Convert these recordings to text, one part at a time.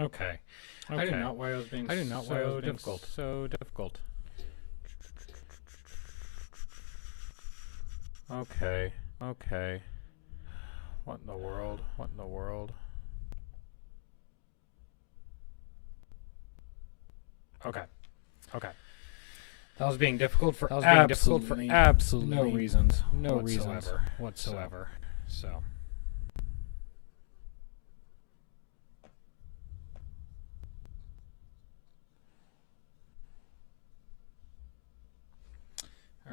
Okay. I did not why I was being so difficult. So difficult. Okay. Okay. What in the world? What in the world? Okay. Okay. That was being difficult for absolutely no reasons. No whatsoever. reasons whatsoever. So.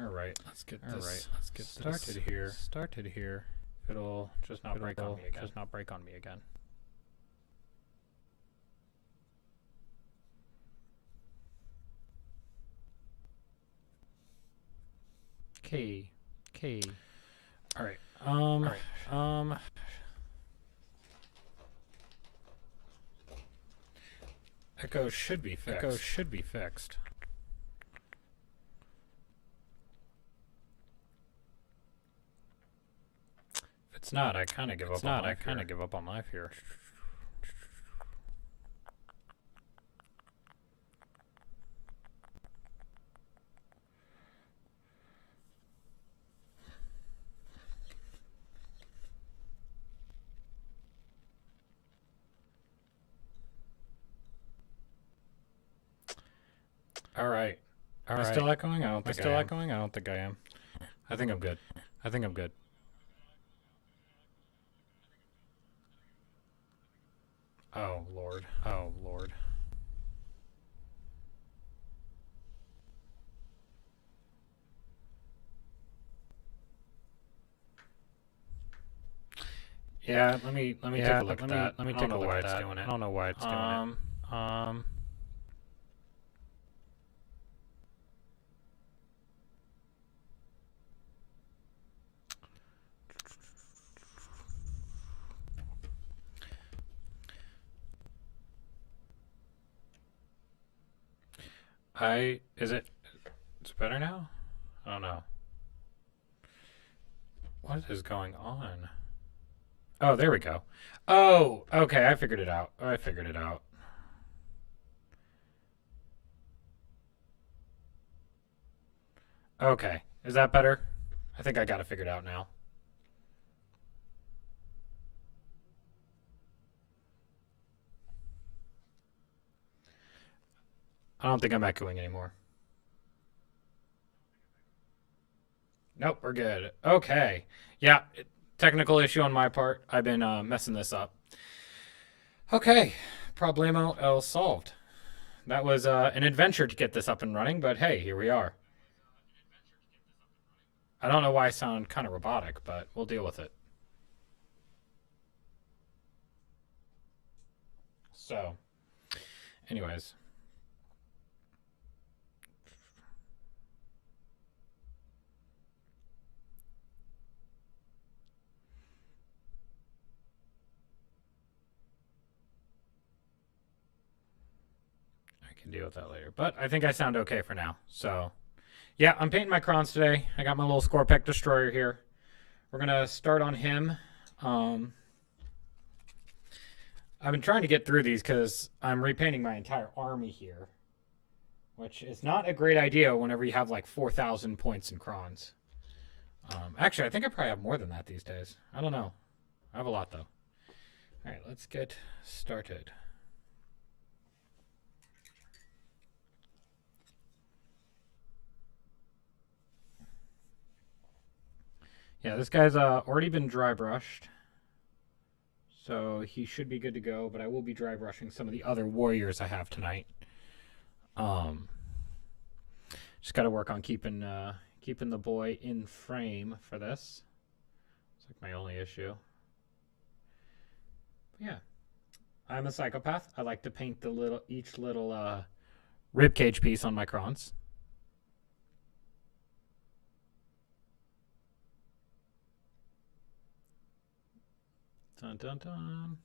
All right, let's get started here. It'll just not break on me again. Just not break on me again. Key. All right. Echo should be fixed. If it's not, I kind of give up. I kind of give up on life here. All right. Am I still echoing? I don't think I am. I don't think I am. I think I'm good. Oh, Lord. Yeah, let me take a look at that. Let me take a look at that. Doing it. I don't know why it's doing it. It's better now? I don't know. What is going on? Oh, there we go. Oh, okay, I figured it out. Okay, is that better? I think I got it figured out now. I don't think I'm echoing anymore. Nope, we're good. Okay. Yeah, technical issue on my part. I've been messing this up. Okay, problemo el solved. That was an adventure to get this up and running, but hey, here we are. I don't know why I sound kind of robotic, but we'll deal with it. So, anyways. Deal with that later. But I think I sound okay for now. So, yeah, I'm painting my crons today. I got my little Scorpec Destroyer here. We're going to start on him. I've been trying to get through these because I'm repainting my entire army here, which is not a great idea whenever you have like 4,000 points in crons. Actually, I think I probably have more than that these days. I don't know. I have a lot, though. All right, let's get started. Yeah, this guy's already been dry brushed, so he should be good to go, but I will be dry brushing some of the other warriors I have tonight. Just got to work on keeping the boy in frame for this. It's like my only issue. But yeah, I'm a psychopath. I like to paint each little ribcage piece on my crons. Dun, dun, dun.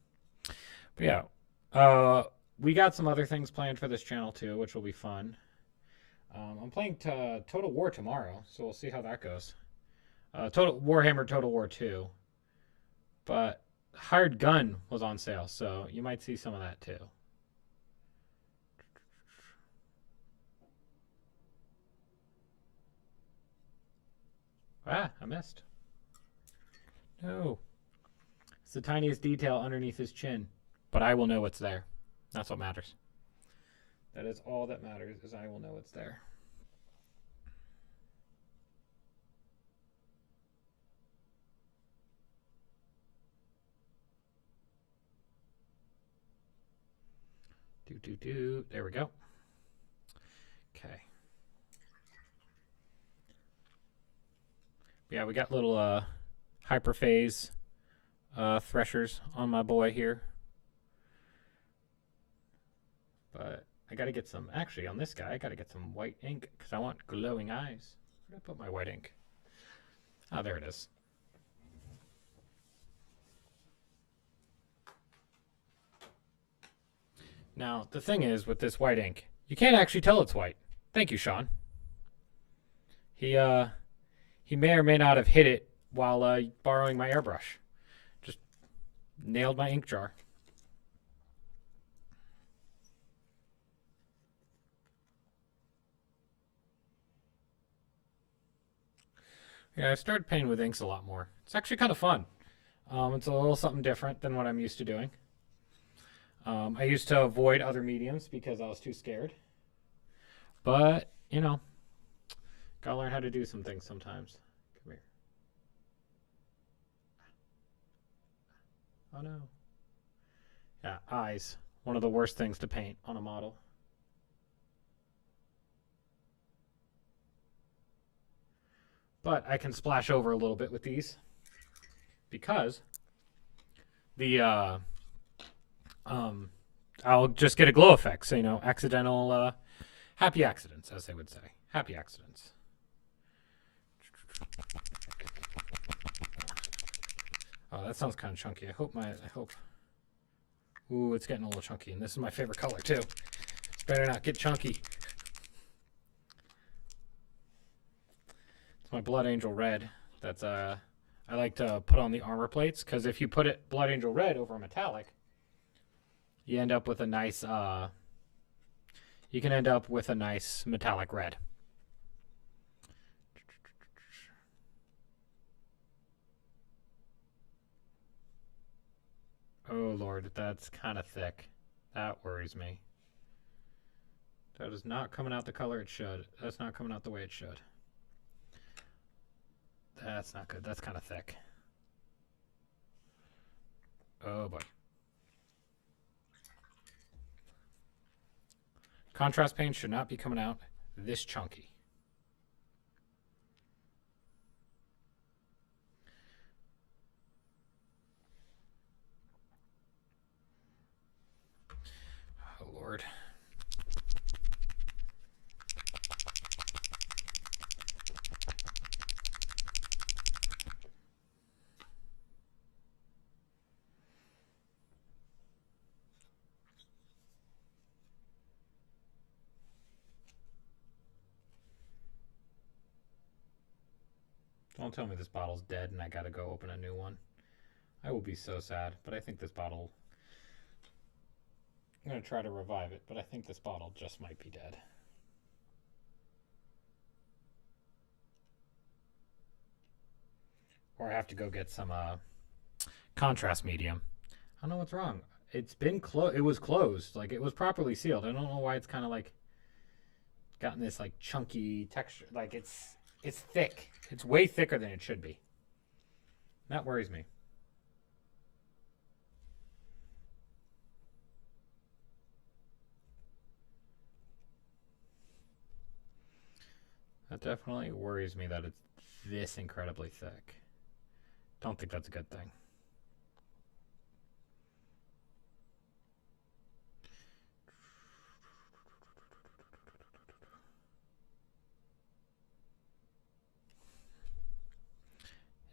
But yeah, we got some other things planned for this channel too, which will be fun. I'm playing Total War tomorrow, so we'll see how that goes. Warhammer Total War 2. But Hired Gun was on sale, so you might see some of that too. Ah, I missed. No. It's the tiniest detail underneath his chin. But I will know what's there. That's what matters. That is all that matters, is I will know it's there. There we go. Okay. Yeah, we got little hyperphase threshers on my boy here. But I gotta get some, actually on this guy, I gotta get some white ink because I want glowing eyes. Where did I put my white ink? Oh, there it is. Now, the thing is with this white ink, you can't actually tell it's white. Thank you, Sean. He may or may not have hit it while borrowing my airbrush. Just nailed my ink jar. Yeah, I started painting with inks a lot more. It's actually kind of fun. It's a little something different than what I'm used to doing. I used to avoid other mediums because I was too scared. But, you know, gotta learn how to do some things sometimes. Come here. Oh no. Yeah, eyes. One of the worst things to paint on a model. But I can splash over a little bit with these because the I'll just get a glow effect. So, you know, accidental happy accidents, as they would say. Happy accidents. Oh, that sounds kind of chunky. I hope. Ooh, it's getting a little chunky, and this is my favorite color too. It's better not get chunky. It's my Blood Angel Red. That's I like to put on the armor plates because if you put it Blood Angel Red over a metallic, you end up with a nice. You can end up with a nice metallic red. Oh Lord, that's kind of thick. That worries me. That is not coming out the color it should. That's not coming out the way it should. That's not good. That's kind of thick. Oh boy. Contrast paint should not be coming out this chunky. Oh Lord. Don't tell me this bottle's dead and I gotta go open a new one. I will be so sad, but I think this bottle... I'm gonna try to revive it, but I think this bottle just might be dead. Or I have to go get some contrast medium. I don't know what's wrong. It's been closed. It was closed. Like, it was properly sealed. I don't know why it's kind of like gotten this like chunky texture. Like, it's thick. It's way thicker than it should be. That worries me. That definitely worries me that it's this incredibly thick. Don't think that's a good thing.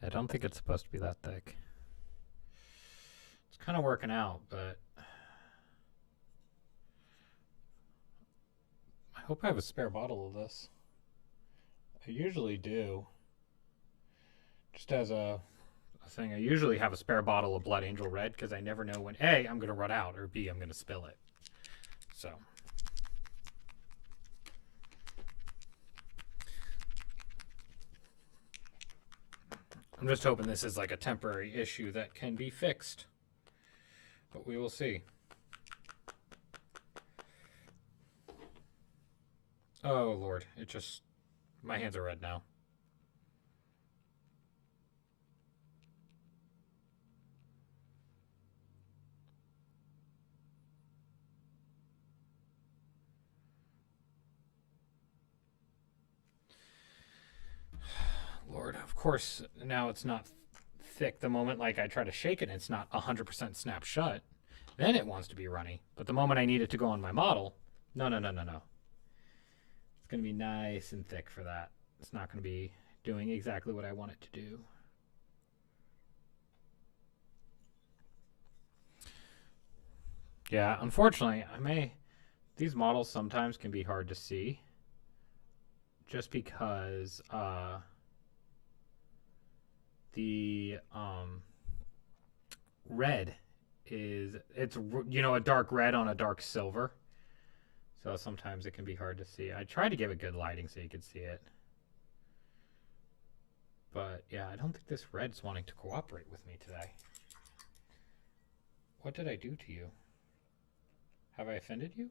I don't think it's supposed to be that thick. It's kind of working out, but I hope I have a spare bottle of this. I usually do. Just as a thing, I usually have a spare bottle of Blood Angel Red because I never know when A, I'm going to run out, or B, I'm going to spill it. So... I'm just hoping this is like a temporary issue that can be fixed. But we will see. Oh, Lord. It just... My hands are red now. Lord, of course, now it's not thick the moment like I try to shake it and it's not 100% snap shut. Then it wants to be runny. But the moment I need it to go on my model, no. It's going to be nice and thick for that. It's not going to be doing exactly what I want it to do. Yeah, unfortunately, these models sometimes can be hard to see just because the red it's a dark red on a dark silver, so sometimes it can be hard to see. I tried to give it good lighting so you could see it, but yeah, I don't think this red's wanting to cooperate with me today. What did I do to you? Have I offended you?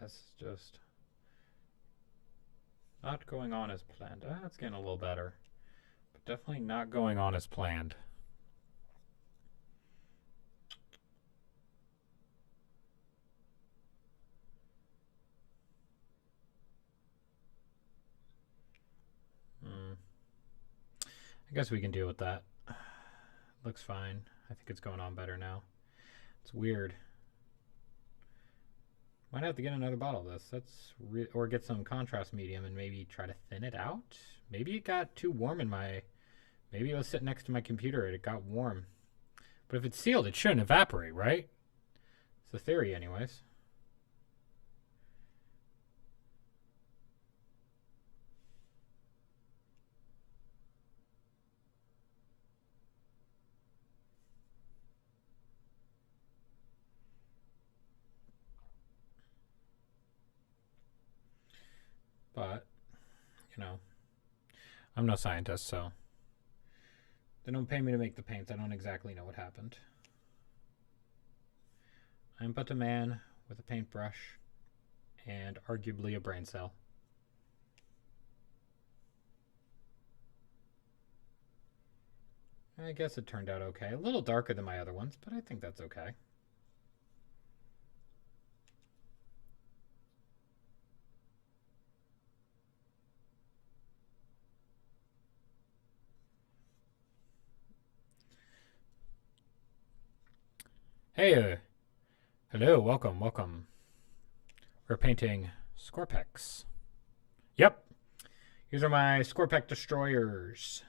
Yes, just not going on as planned. It's getting a little better, but definitely not going on as planned. I guess we can deal with that. Looks fine. I think it's going on better now. It's weird. Might have to get another bottle of this. Or get some contrast medium and maybe try to thin it out. Maybe it got too warm in my... Maybe it was sitting next to my computer and it got warm. But if it's sealed, it shouldn't evaporate, right? It's the theory anyways. But, I'm no scientist, so they don't pay me to make the paints. I don't exactly know what happened. I'm but a man with a paintbrush and arguably a brain cell. I guess it turned out okay. A little darker than my other ones, but I think that's okay. Hey, hello, welcome. We're painting Scorpex. Yep, these are my Scorpec destroyers.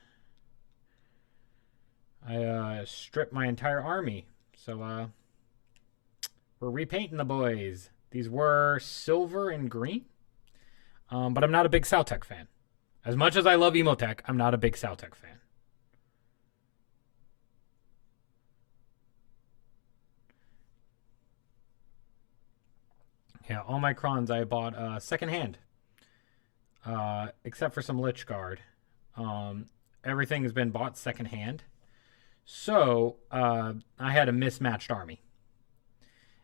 I stripped my entire army, so we're repainting the boys. These were silver and green, but I'm not a big Saltec fan. As much as I love Emotech, I'm not a big Saltec fan. Yeah, all my crons I bought secondhand, except for some Lich Guard. Everything has been bought secondhand. So I had a mismatched army.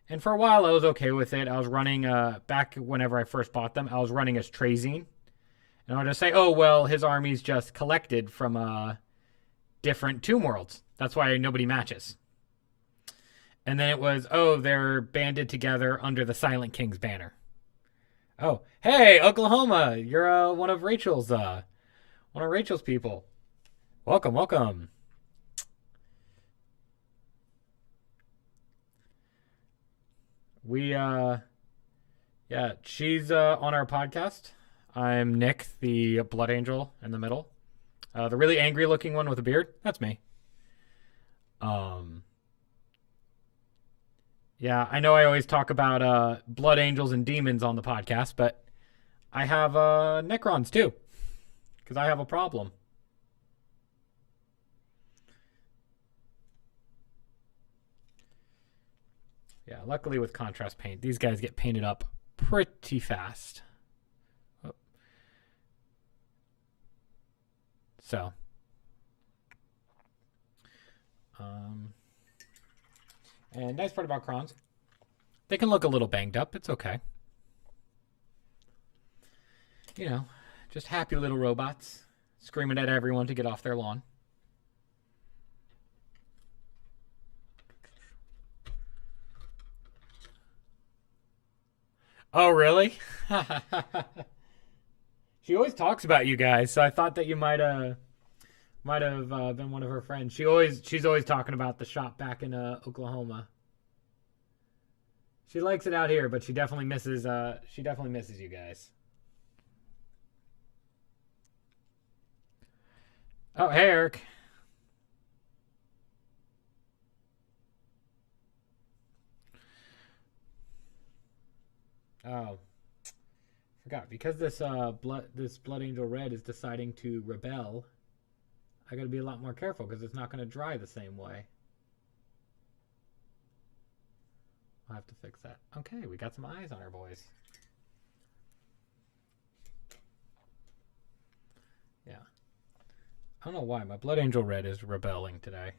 And for a while, I was okay with it. I was running, back whenever I first bought them, I was running as Trazine. And I'll just say, oh, well, his army's just collected from different Tomb Worlds. That's why nobody matches. And then it was, oh, they're banded together under the Silent King's banner. Oh, hey, Oklahoma, you're one of Rachel's people. Welcome. Yeah, she's on our podcast. I'm Nick, the Blood Angel in the middle. The really angry looking one with a beard, that's me. Yeah, I know I always talk about blood angels and demons on the podcast, but I have Necrons too, because I have a problem. Yeah, luckily with contrast paint, these guys get painted up pretty fast. Oh. So, and nice part about crons, they can look a little banged up. It's okay. You know, just happy little robots screaming at everyone to get off their lawn. Oh, really? She always talks about you guys, so I thought that you might have been one of her friends. She's always talking about the shop back in Oklahoma. She likes it out here, but she definitely misses you guys. Oh, hey Eric. Oh, forgot because this blood angel red is deciding to rebel. I got to be a lot more careful because it's not going to dry the same way. I'll have to fix that. Okay, we got some eyes on our boys. Yeah. I don't know why my blood angel red is rebelling today.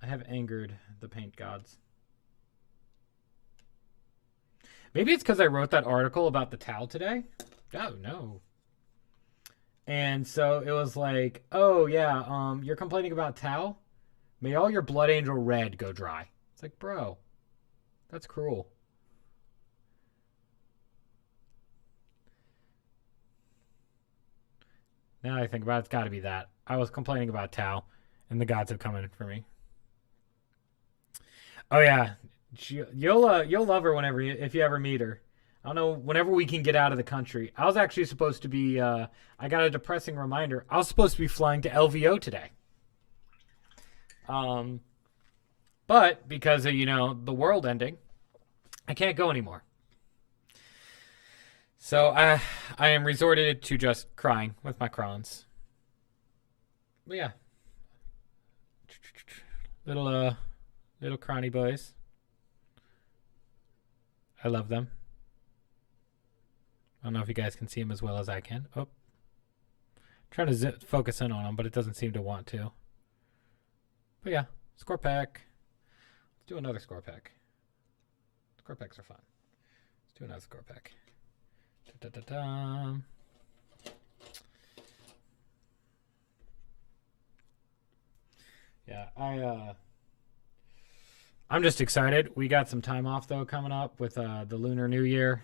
I have angered the paint gods. Maybe it's because I wrote that article about the towel today. Oh, no. And so it was like, oh, yeah, you're complaining about towel? May all your blood angel red go dry. It's like, bro, that's cruel. Now I think about it, it's got to be that. I was complaining about towel, and the gods have come in for me. Oh, yeah. You'll love her if you ever meet her. I don't know, whenever we can get out of the country. I was actually supposed to be, I got a depressing reminder. I was supposed to be flying to LVO today. But because of, the world ending, I can't go anymore. So I am resorted to just crying with my crons. But yeah. Little cronny boys. I love them. I don't know if you guys can see them as well as I can. Oh. Trying to focus in on them, but it doesn't seem to want to. But yeah, score pack. Let's do another score pack. Score packs are fun. Let's do another score pack. Da-da-da-da. Yeah, I'm just excited. We got some time off though coming up with the Lunar New Year.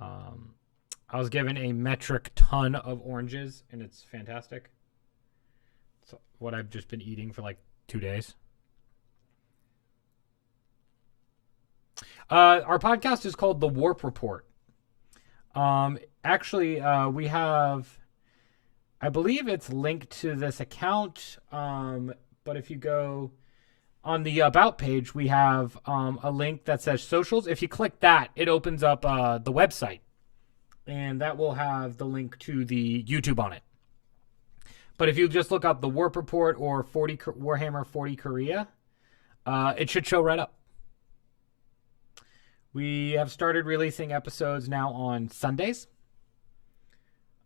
I was given a metric ton of oranges, and it's fantastic. It's what I've just been eating for like 2 days. Our podcast is called The Warp Report. Actually, we have, I believe it's linked to this account. But if you go on the About page, we have a link that says socials. If you click that, it opens up the website. And that will have the link to the YouTube on it. But if you just look up the Warp Report or Warhammer 40 Korea, it should show right up. We have started releasing episodes now on Sundays.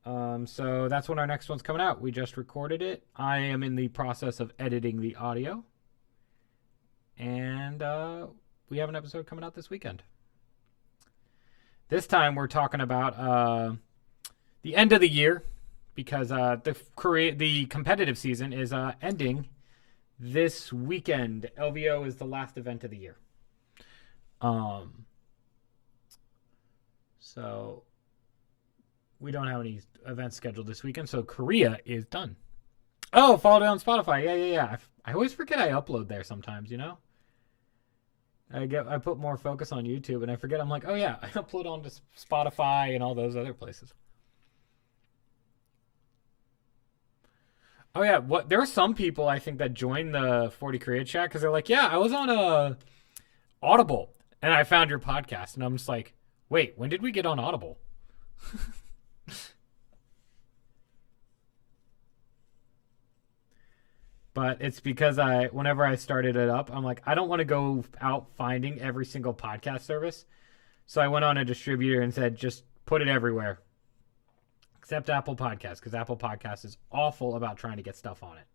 So that's when our next one's coming out. We just recorded it. I am in the process of editing the audio. And we have an episode coming out this weekend. This time we're talking about the end of the year because the competitive season is ending this weekend. LVO is the last event of the year. So we don't have any events scheduled this weekend, so Korea is done. Oh, follow it on Spotify. Yeah. I always forget I upload there sometimes, I put more focus on YouTube, and I forget. I'm like, oh yeah, I upload onto Spotify and all those other places. Oh yeah, what there are some people I think that join the 40 Korea chat because they're like, yeah, I was on Audible and I found your podcast, and I'm just like, wait, when did we get on Audible? But it's because whenever I started it up, I'm like, I don't want to go out finding every single podcast service. So I went on a distributor and said, just put it everywhere except Apple Podcasts, because Apple Podcasts is awful about trying to get stuff on it.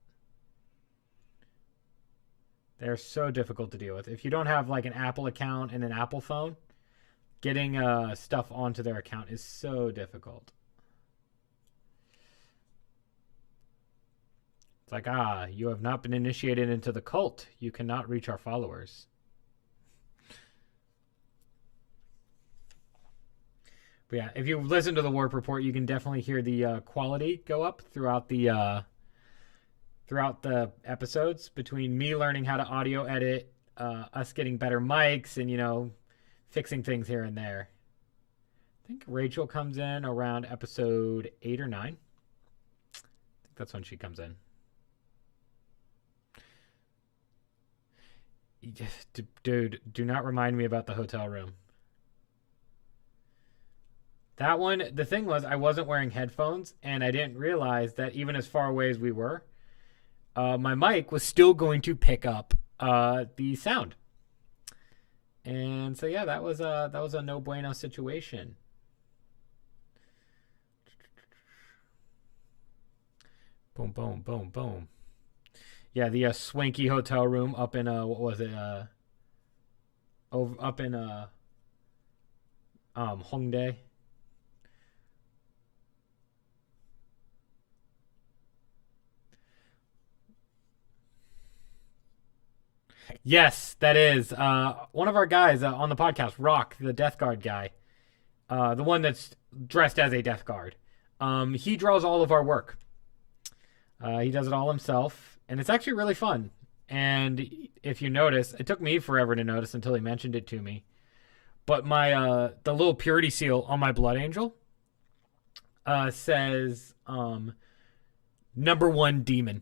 They're so difficult to deal with. If you don't have like an Apple account and an Apple phone, getting stuff onto their account is so difficult. It's like, you have not been initiated into the cult. You cannot reach our followers. But yeah, if you listen to the Warp Report, you can definitely hear the quality go up throughout the episodes, between me learning how to audio edit, us getting better mics, and fixing things here and there. I think Rachel comes in around episode 8 or 9. I think that's when she comes in. Dude, do not remind me about the hotel room. That one, the thing was, I wasn't wearing headphones, and I didn't realize that even as far away as we were, my mic was still going to pick up the sound. And so yeah, that was a no bueno situation. Boom, boom, boom, boom. Yeah, the swanky hotel room up in what was it? Up in Hongdae. Yes, that is one of our guys on the podcast, Rock, the Death Guard guy, the one that's dressed as a Death Guard. He draws all of our work. He does it all himself, and it's actually really fun. And if you notice, it took me forever to notice until he mentioned it to me. But my the little purity seal on my Blood Angel says #1 demon.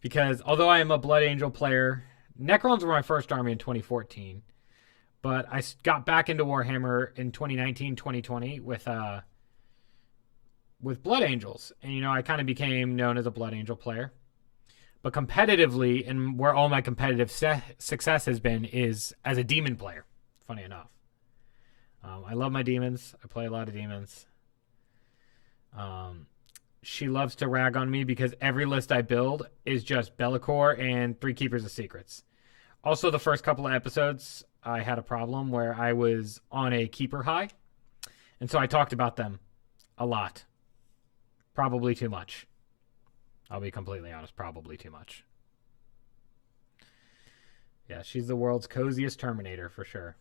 Because although I am a Blood Angel player, Necrons were my first army in 2014. But I got back into Warhammer in 2019, 2020 with Blood Angels. And, I kind of became known as a Blood Angel player. But competitively, and where all my competitive success has been, is as a demon player, funny enough. I love my demons. I play a lot of demons. She loves to rag on me because every list I build is just Be'lakor and 3 Keepers of Secrets. Also, the first couple of episodes, I had a problem where I was on a Keeper high. And so I talked about them a lot. Probably too much. I'll be completely honest, probably too much. Yeah, she's the world's coziest Terminator for sure.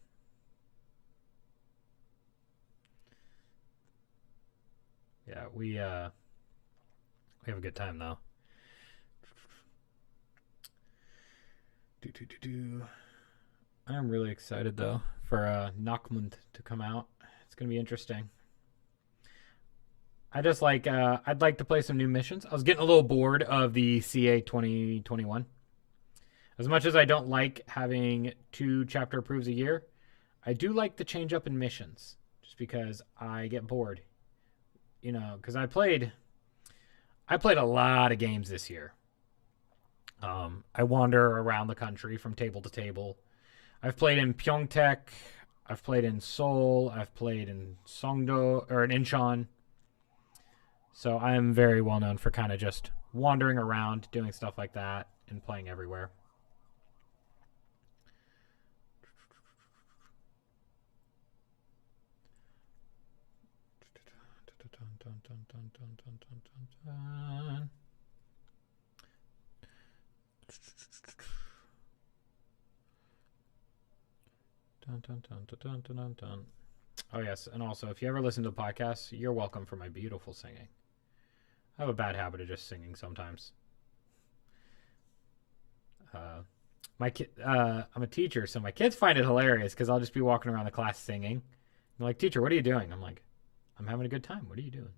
Yeah, we have a good time though. I'm really excited though for Nockmund to come out. It's gonna be interesting. I'd like to play some new missions. I was getting a little bored of the CA 2021. As much as I don't like having 2 chapter approves a year, I do like the change up in missions, just because I get bored. Because I played a lot of games this year. I wander around the country from table to table. I've played in Pyeongtaek. I've played in Seoul. I've played in Songdo or in Incheon. So I'm very well known for kind of just wandering around, doing stuff like that, and playing everywhere. Oh yes, and also if you ever listen to the podcast, you're welcome for my beautiful singing. I have a bad habit of just singing sometimes. I'm a teacher, so my kids find it hilarious because I'll just be walking around the class singing. They're like, "Teacher, what are you doing?" I'm like, "I'm having a good time. What are you doing?"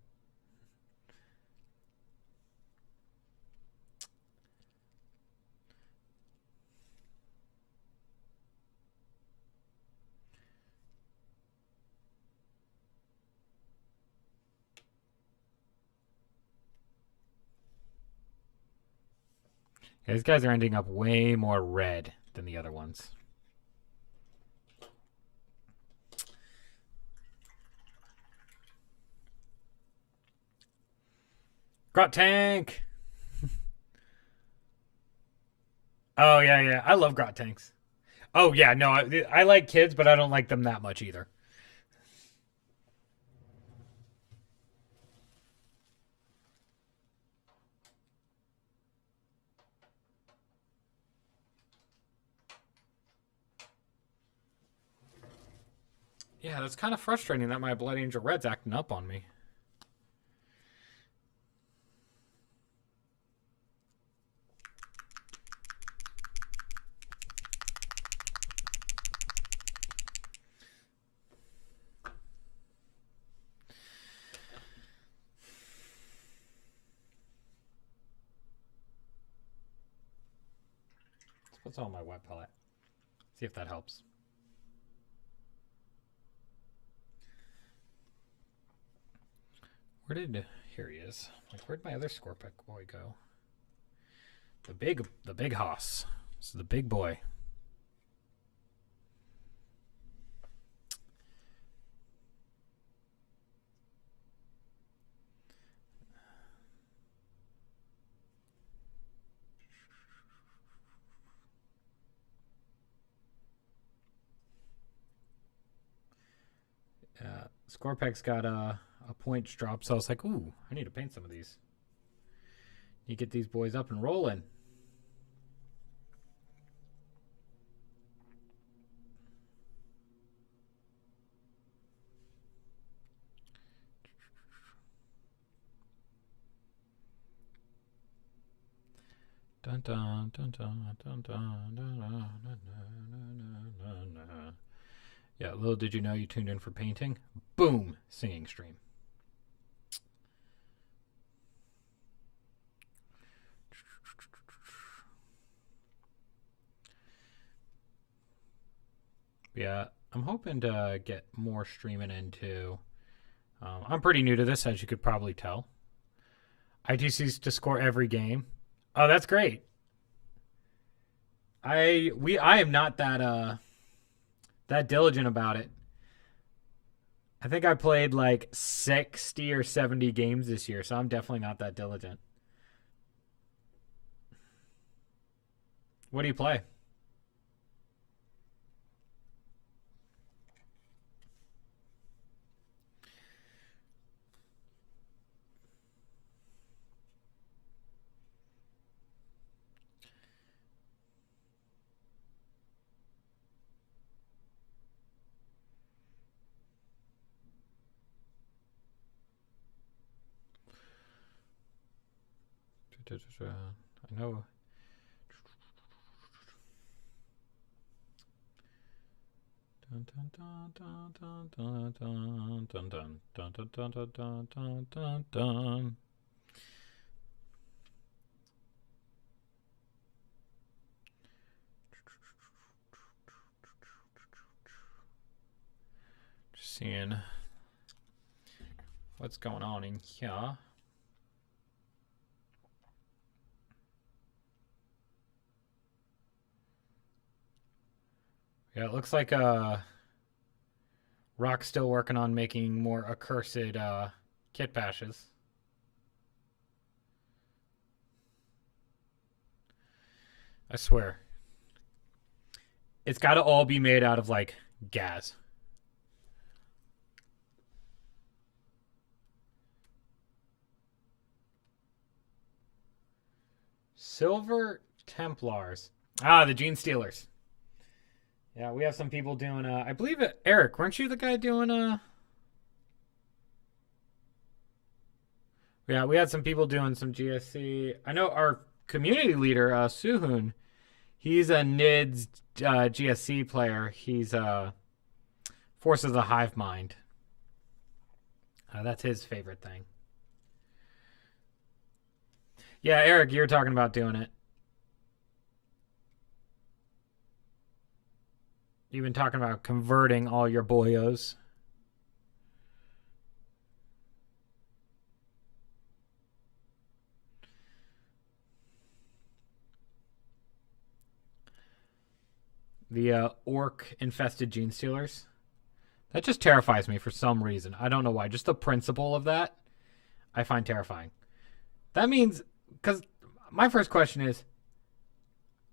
These guys are ending up way more red than the other ones. Grot tank. Oh yeah. I love grot tanks. Oh yeah, no, I like kids, but I don't like them that much either. Yeah, that's kind of frustrating that my Blood Angel Red's acting up on me. Let's put some on my wet pellet. See if that helps. Where did here he is? Like, where'd my other Scorpic boy go? The big hoss. This is the big boy. Scorpec's got a points drop, so I was like, ooh, I need to paint some of these. You get these boys up and rolling. Dun dun dun dun dun dun dun. Yeah, little did you know you tuned in for painting. Boom, singing stream. Yeah, I'm hoping to get more streaming into. I'm pretty new to this, as you could probably tell. ITC's to score every game. Oh, that's great. I am not that diligent about it. I think I played like 60 or 70 games this year, so I'm definitely not that diligent. What do you play? I know. Dun dun dun dun dun dun dun dun dun dun dun dun dun dun dun. Just seeing what's going on in here. Yeah, it looks like Rock's still working on making more accursed kit bashes. I swear. It's got to all be made out of like gas. Silver Templars. Ah, the Gene Stealers. Yeah, we have some people doing I believe it, Eric, weren't you the guy doing Yeah, we had some people doing some GSC. I know our community leader, Suhun, he's a NIDS GSC player. He's Force of the Hive Mind. That's his favorite thing. Yeah, Eric, you were talking about doing it. You've been talking about converting all your boyos. The orc-infested gene stealers. That just terrifies me for some reason. I don't know why. Just the principle of that, I find terrifying. That means, because my first question is,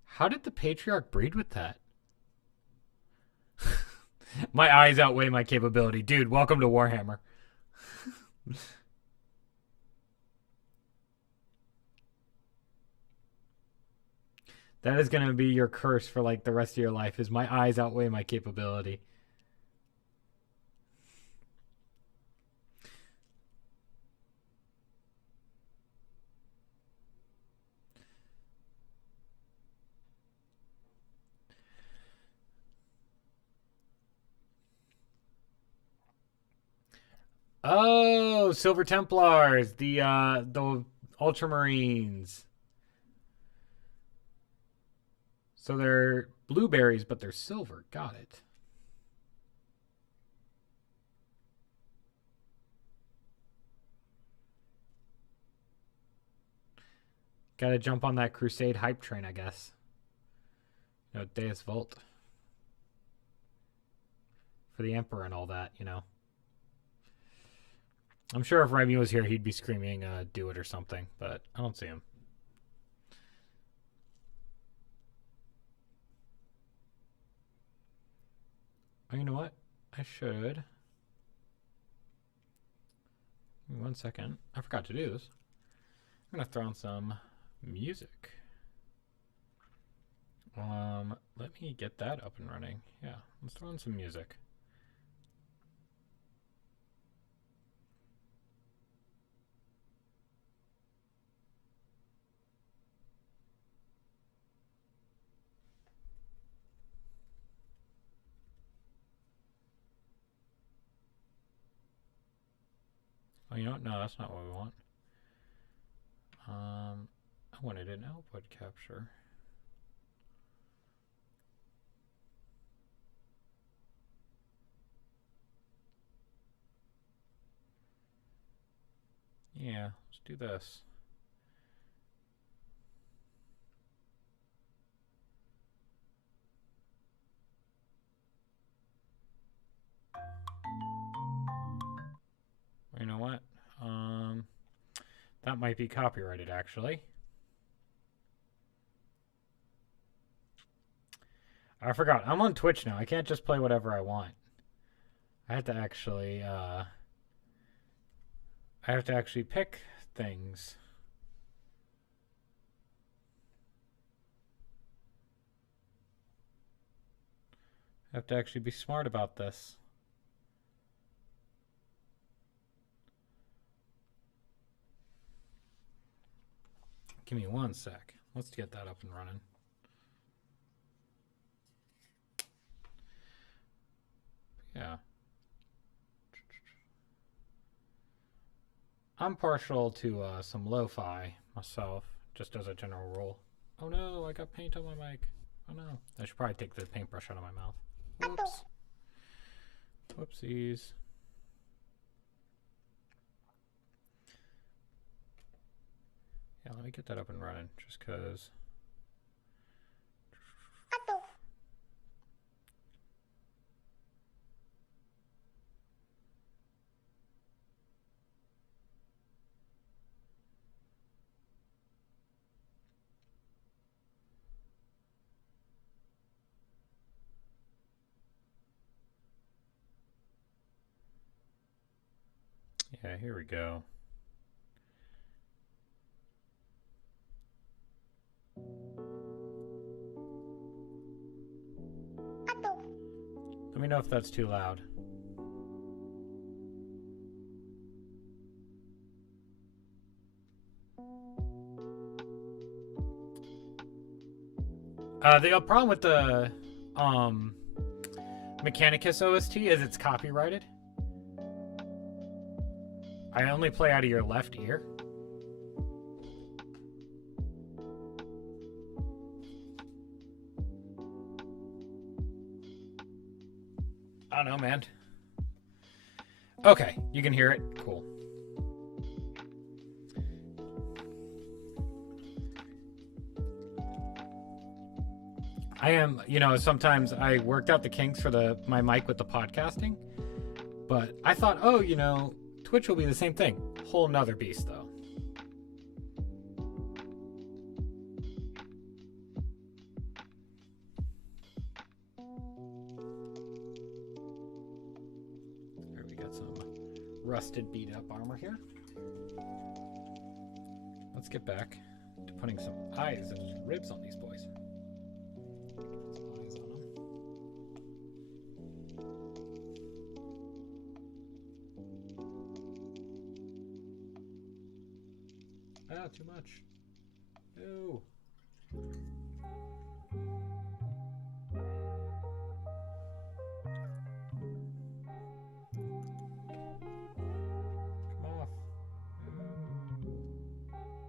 how did the patriarch breed with that? My eyes outweigh my capability. Dude, welcome to Warhammer. That is going to be your curse for like the rest of your life, is my eyes outweigh my capability. Oh, Silver Templars, the Ultramarines. So they're blueberries, but they're silver. Got it. Gotta jump on that Crusade hype train, I guess. You know, Deus Vult. For the Emperor and all that, you know. I'm sure if Remy was here, he'd be screaming, do it or something, but I don't see him. Oh, you know what? I should. Give me 1 second. I forgot to do this. I'm gonna throw on some music. Let me get that up and running. Yeah, let's throw on some music. Oh, you know what? No, that's not what we want. I wanted an output capture. Yeah, let's do this. You know what? That might be copyrighted, actually. I forgot. I'm on Twitch now. I can't just play whatever I want. I have to actually, pick things. I have to actually be smart about this. Give me 1 sec. Let's get that up and running. Yeah. I'm partial to some lo-fi myself, just as a general rule. Oh no, I got paint on my mic. Oh no. I should probably take the paintbrush out of my mouth. Whoops. Whoopsies. Yeah, let me get that up and running, just because. Yeah, here we go. Let me know if that's too loud. The problem with the Mechanicus OST is it's copyrighted. I only play out of your left ear. I don't know, man. Okay, you can hear it. Cool. I am, sometimes I worked out the kinks for my mic with the podcasting, but I thought, Twitch will be the same thing. Whole nother beast, though. Here we got some rusted, beat up armor here. Let's get back to putting some eyes and ribs on these boys. Some eyes on them. Ah, too much. No. Come off.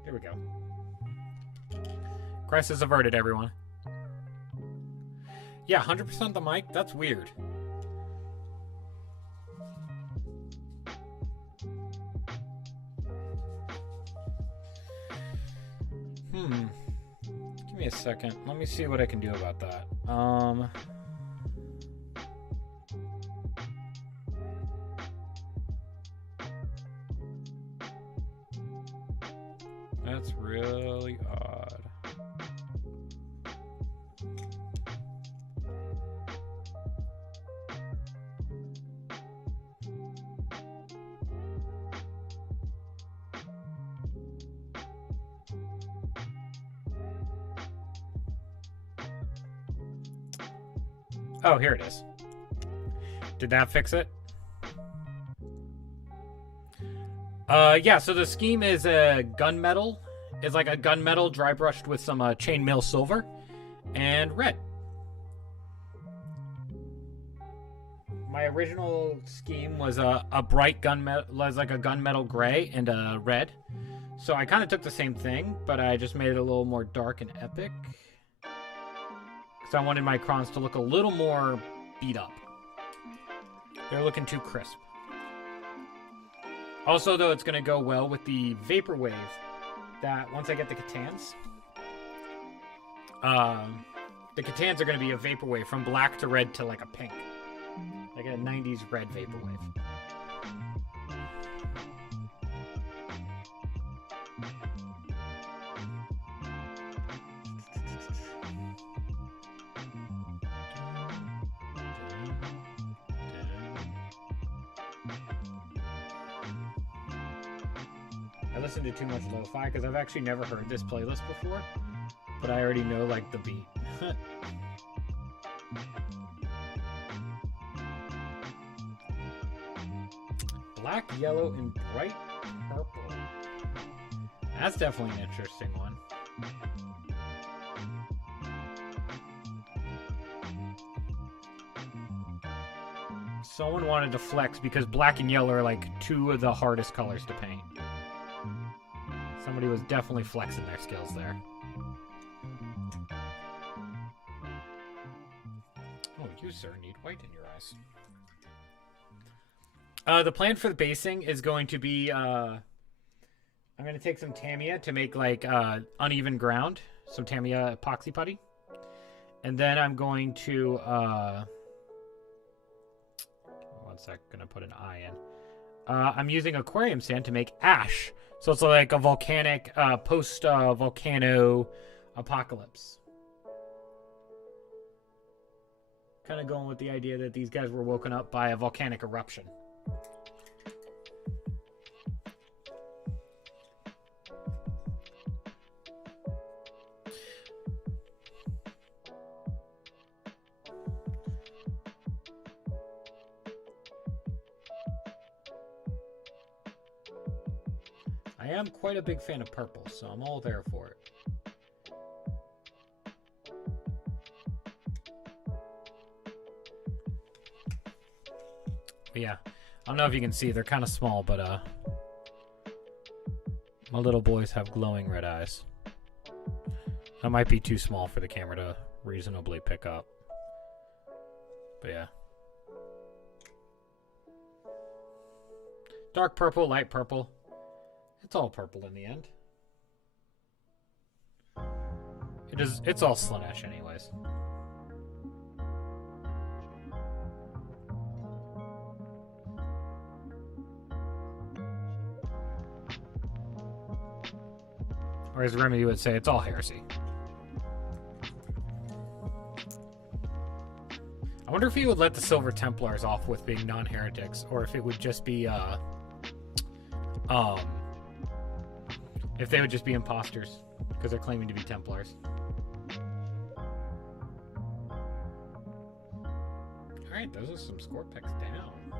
Here we go. Crisis averted, everyone. Yeah, 100% the mic? That's weird. Give me a second. Let me see what I can do about that. That's really odd. Oh, here it is. Did that fix it? Yeah, so the scheme is a gunmetal. It's like a gunmetal dry brushed with some chainmail silver and red. My original scheme was a bright gunmetal, was like a gunmetal gray and a red. So I kind of took the same thing, but I just made it a little more dark and epic. Because I wanted my crons to look a little more beat up. They're looking too crisp. Also, though, it's going to go well with the Vaporwave that once I get the Catans. The Catans are going to be a Vaporwave from black to red to like a pink. Like a 90s red Vaporwave. I listened to too much lo-fi because I've actually never heard this playlist before, but I already know like the beat. Black, yellow, and bright purple. That's definitely an interesting one. Someone wanted to flex because black and yellow are like two of the hardest colors to paint. Somebody was definitely flexing their skills there. Oh, you, sir, need white in your eyes. The plan for the basing is going to be, I'm going to take some Tamiya to make, like, uneven ground. Some Tamiya epoxy putty. And then I'm going to, one sec, going to put an eye in. I'm using aquarium sand to make ash. So it's like a volcanic, post-volcano apocalypse. Kind of going with the idea that these guys were woken up by a volcanic eruption. I am quite a big fan of purple, so I'm all there for it. But yeah, I don't know if you can see, they're kind of small, but my little boys have glowing red eyes. That might be too small for the camera to reasonably pick up. But yeah. Dark purple, light purple. It's all purple in the end. It's all Slanesh anyways. Or as Remedy would say, it's all heresy. I wonder if he would let the Silver Templars off with being non-heretics, or if it would just be, if they would just be imposters, because they're claiming to be Templars. Alright, those are some score picks down.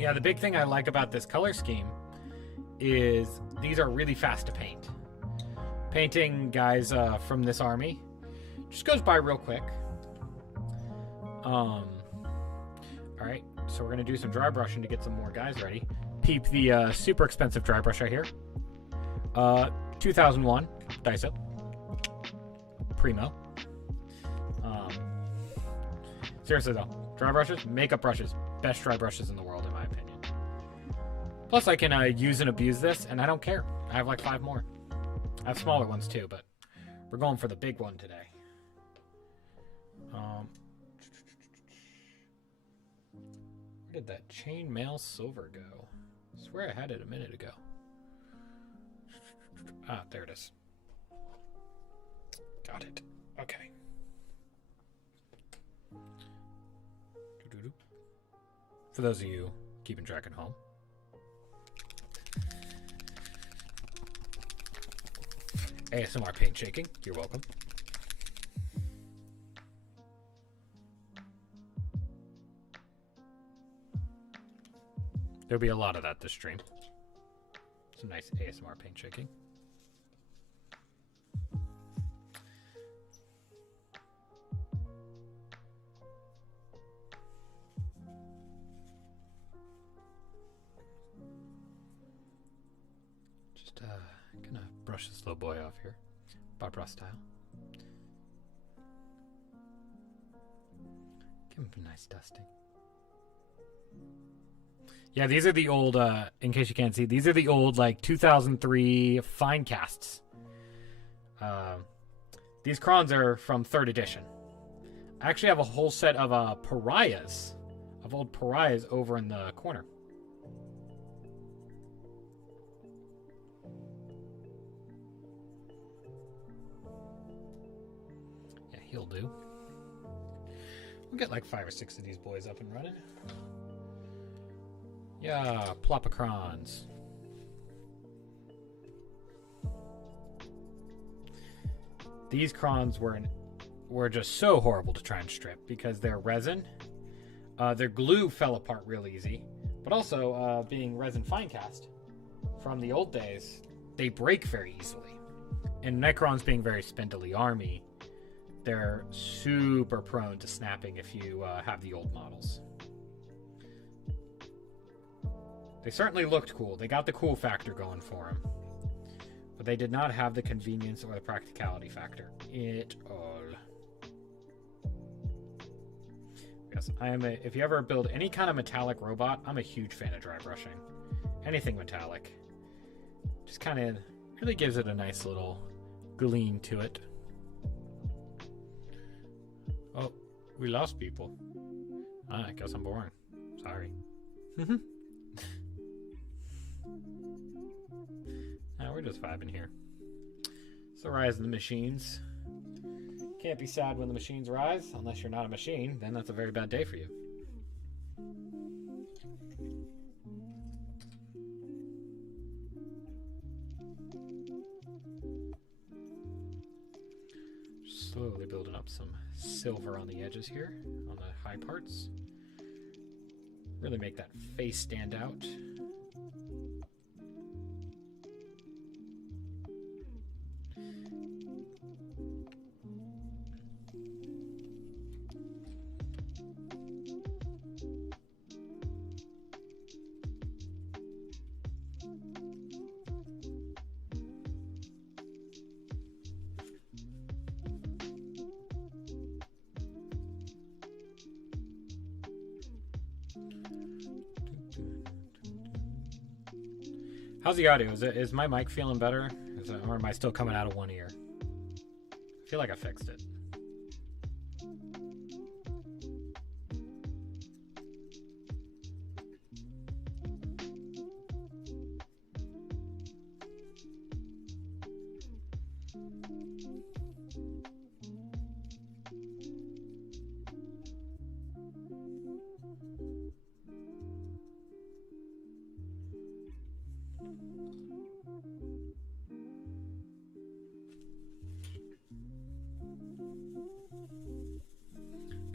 Yeah, the big thing I like about this color scheme is these are really fast to paint. Painting guys from this army just goes by real quick. Alright, so we're going to do some dry brushing to get some more guys ready. Peep the super expensive dry brush right here. 2001 Daiso. Primo. Seriously though, dry brushes, makeup brushes, best dry brushes in the world in my opinion. Plus I can use and abuse this, and I don't care. I have like 5 more. I have smaller ones too, but we're going for the big one today. Where did that chainmail silver go? I swear I had it a minute ago. Ah, there it is. Got it. Okay. For those of you keeping track at home. ASMR paint shaking. You're welcome. There'll be a lot of that this stream. Some nice ASMR paint shaking. Just gonna brush this little boy off here. Barbara style. Give him a nice dusting. Yeah, these are the old, in case you can't see, these are the old, like, 2003 fine casts. These crons are from 3rd edition. I actually have a whole set of pariahs, of old pariahs over in the corner. Yeah, he'll do. We'll get like 5 or 6 of these boys up and running. Yeah, plopacrons. These crons were just so horrible to try and strip because they're resin. Their glue fell apart real easy, but also being resin fine cast from the old days, they break very easily. And Necrons being very spindly army, they're super prone to snapping if you have the old models. They certainly looked cool. They got the cool factor going for them. But they did not have the convenience or the practicality factor at all. Yes, if you ever build any kind of metallic robot, I'm a huge fan of dry brushing. Anything metallic. Just kind of really gives it a nice little gleam to it. Oh, we lost people. I guess I'm boring. Sorry. We're just vibing here. It's the rise of the machines. Can't be sad when the machines rise, unless you're not a machine. Then that's a very bad day for you. Slowly building up some silver on the edges here, on the high parts. Really make that face stand out. How's the audio? Is my mic feeling better? Or am I still coming out of one ear? I feel like I fixed it.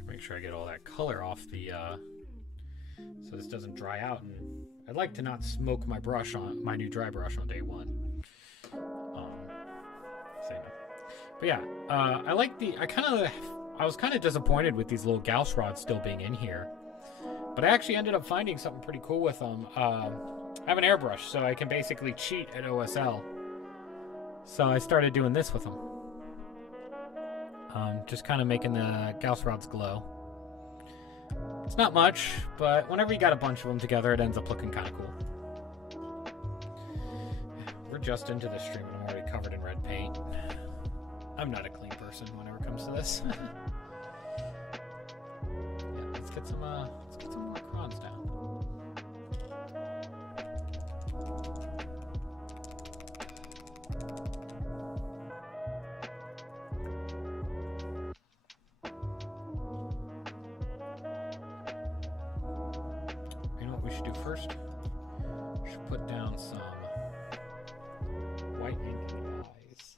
Make sure I get all that color off the so this doesn't dry out, and I'd like to not smoke my brush on my new dry brush on day one. But yeah, I like the I was kind of disappointed with these little Gauss rods still being in here, but I actually ended up finding something pretty cool with them. I have an airbrush, so I can basically cheat at OSL. So I started doing this with them. Just kind of making the Gauss rods glow. It's not much, but whenever you got a bunch of them together, it ends up looking kind of cool. We're just into the stream and I'm already covered in red paint. I'm not a clean person whenever it comes to this. Yeah, let's get some more crons down. You know what we should do first? We should put down some white ink in the eyes.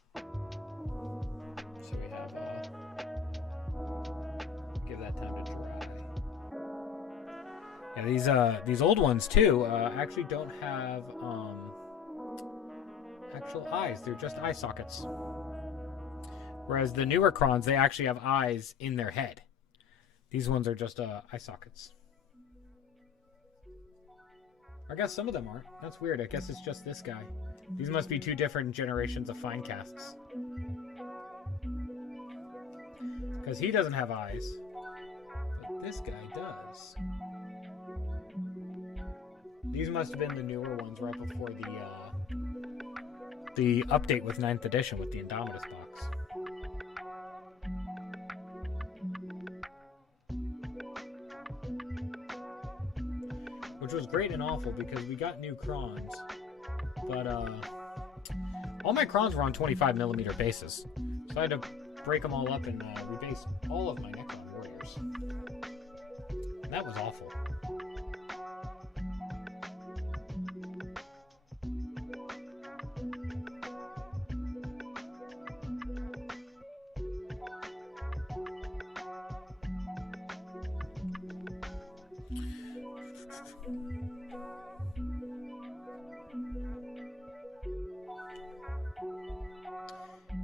So we have give that time to dry. Yeah, these old ones too actually don't have actual eyes. They're just eye sockets. Whereas the newer crons, they actually have eyes in their head. These ones are just eye sockets. I guess some of them aren't. That's weird. I guess it's just this guy. These must be two different generations of fine casts. Because he doesn't have eyes. But this guy does. These must have been the newer ones right before the update with 9th edition with the Indomitus box. Which was great and awful because we got new crons. But all my crons were on 25mm bases. So I had to break them all up and rebase all of my Necron warriors. And that was awful.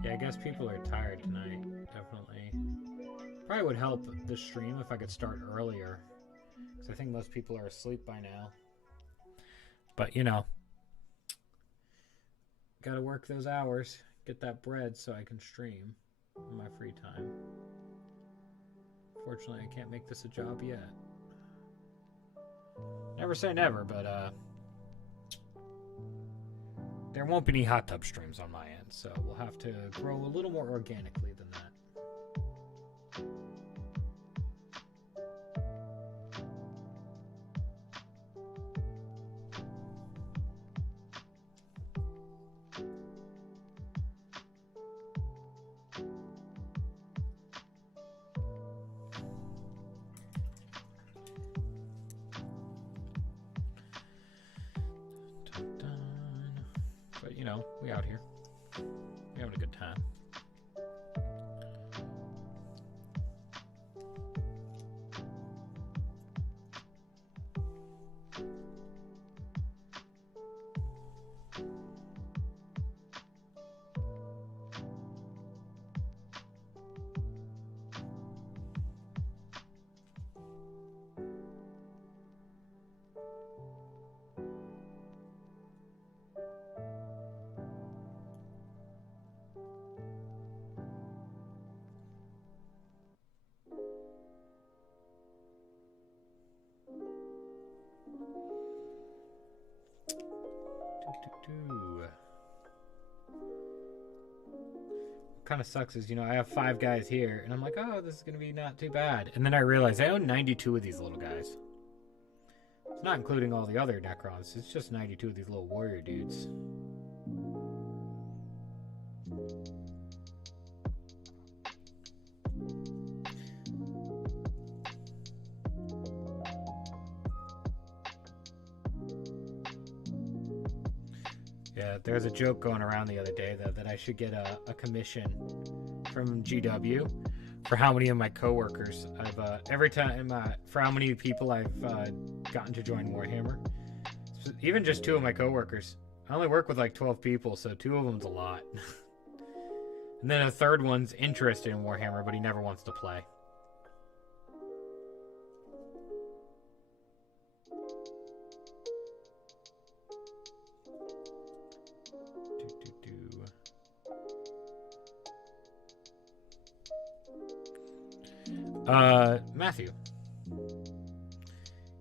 Yeah, I guess people are tired tonight, definitely. Probably would help the stream if I could start earlier, because I think most people are asleep by now. But, you know, gotta work those hours, get that bread so I can stream in my free time. Fortunately, I can't make this a job yet. Never say never, but there won't be any hot tub streams on my end, so we'll have to grow a little more organically than that. But, you know, we out here. We're having a good time. Kind of sucks is, you know, I have 5 guys here and I'm like, oh, this is gonna be not too bad, and then I realize I own 92 of these little guys. It's not including all the other Necrons, it's just 92 of these little warrior dudes. Yeah, there's a joke going around the other day that I should get a commission from GW for how many of my coworkers I've every time for how many people I've gotten to join Warhammer. So even just 2 of my coworkers. I only work with like 12 people, so 2 of them's a lot. And then a third one's interested in Warhammer, but he never wants to play. Matthew.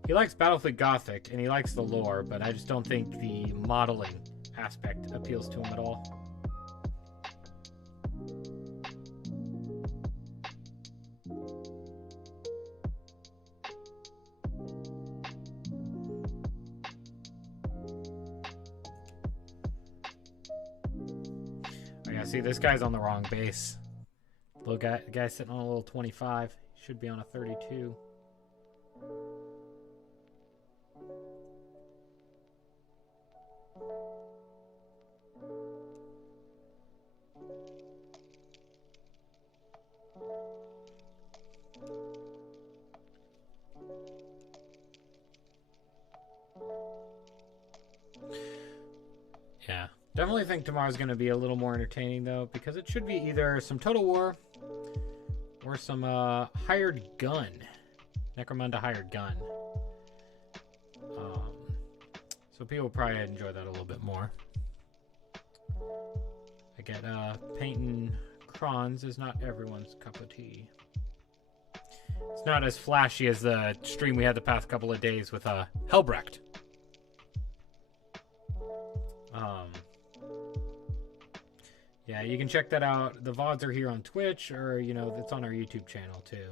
He likes Battlefleet Gothic, and he likes the lore, but I just don't think the modeling aspect appeals to him at all. Oh yeah, see, this guy's on the wrong base. Little guy, the guy's sitting on a little 25. Should be on a 32. Yeah, definitely think tomorrow's going to be a little more entertaining, though, because it should be either some Total War or some Hired Gun. Necromunda Hired Gun. So people will probably enjoy that a little bit more. I get painting crons is not everyone's cup of tea. It's not as flashy as the stream we had the past couple of days with Helbrecht. Yeah, you can check that out. The VODs are here on Twitch, or, you know, it's on our YouTube channel, too.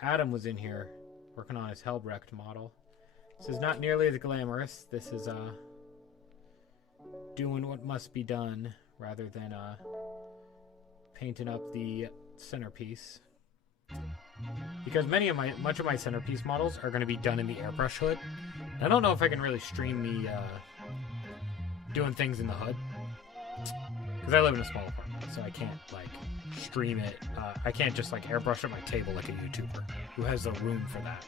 Adam was in here working on his Helbrecht model. This is not nearly as glamorous. This is doing what must be done rather than painting up the centerpiece. Because much of my centerpiece models are going to be done in the airbrush hood. I don't know if I can really stream me doing things in the hood. Because I live in a small apartment, so I can't, like, stream it. I can't just, like, airbrush at my table like a YouTuber who has the room for that.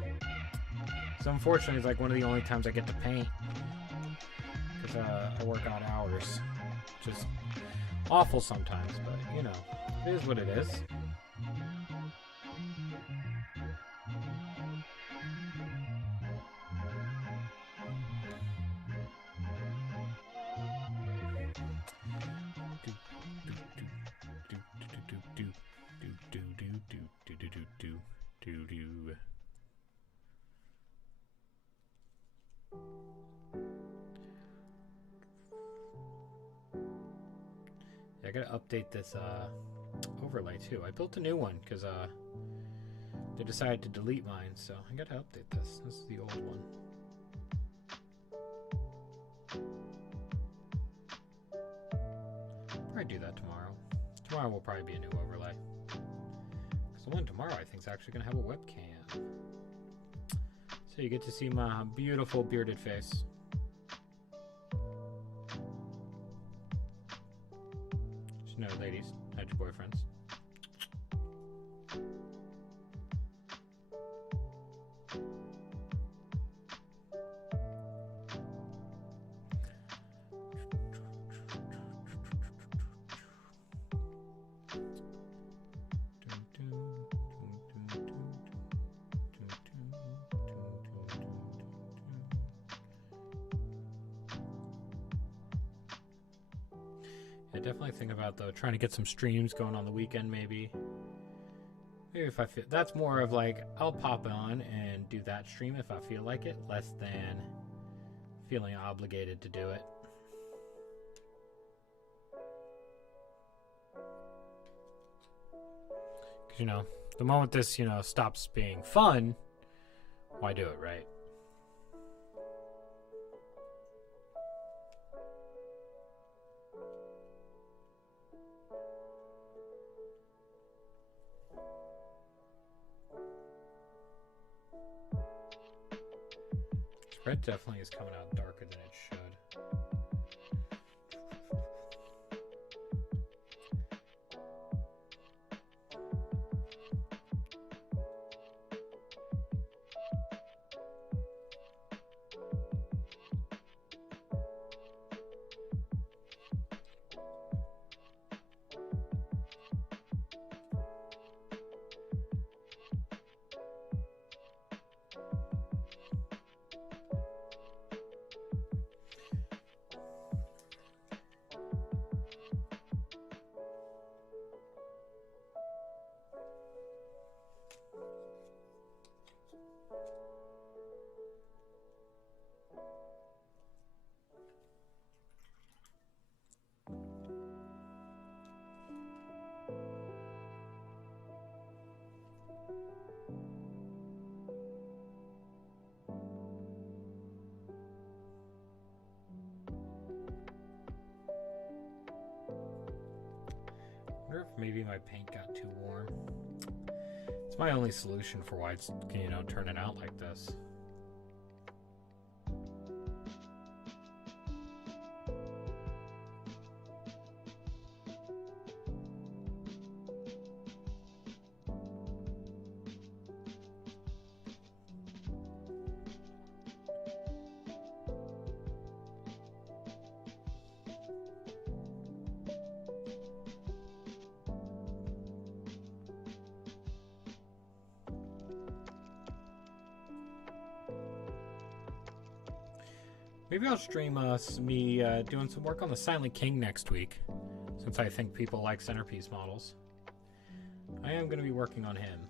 Yeah. So, unfortunately, it's, like, one of the only times I get to paint. Because I work odd hours. Just awful sometimes, but, you know, it is what it is. I gotta update this overlay too. I built a new one because they decided to delete mine, so I gotta update this. This is the old one. Probably do that tomorrow. Tomorrow will probably be a new overlay. Because the one tomorrow I think is actually gonna have a webcam. So you get to see my beautiful bearded face. No, ladies, hide your boyfriends. Definitely think about, though, trying to get some streams going on the weekend, maybe if I feel that's more of like I'll pop on and do that stream if I feel like it, less than feeling obligated to do it. Because, you know, the moment this, you know, stops being fun, why do it, right? Red definitely is coming out darker than it should. I wonder if maybe my paint got too warm. It's my only solution for why it's, you know, turning out like this. Maybe I'll stream me doing some work on the Silent King next week, since I think people like centerpiece models. I am going to be working on him.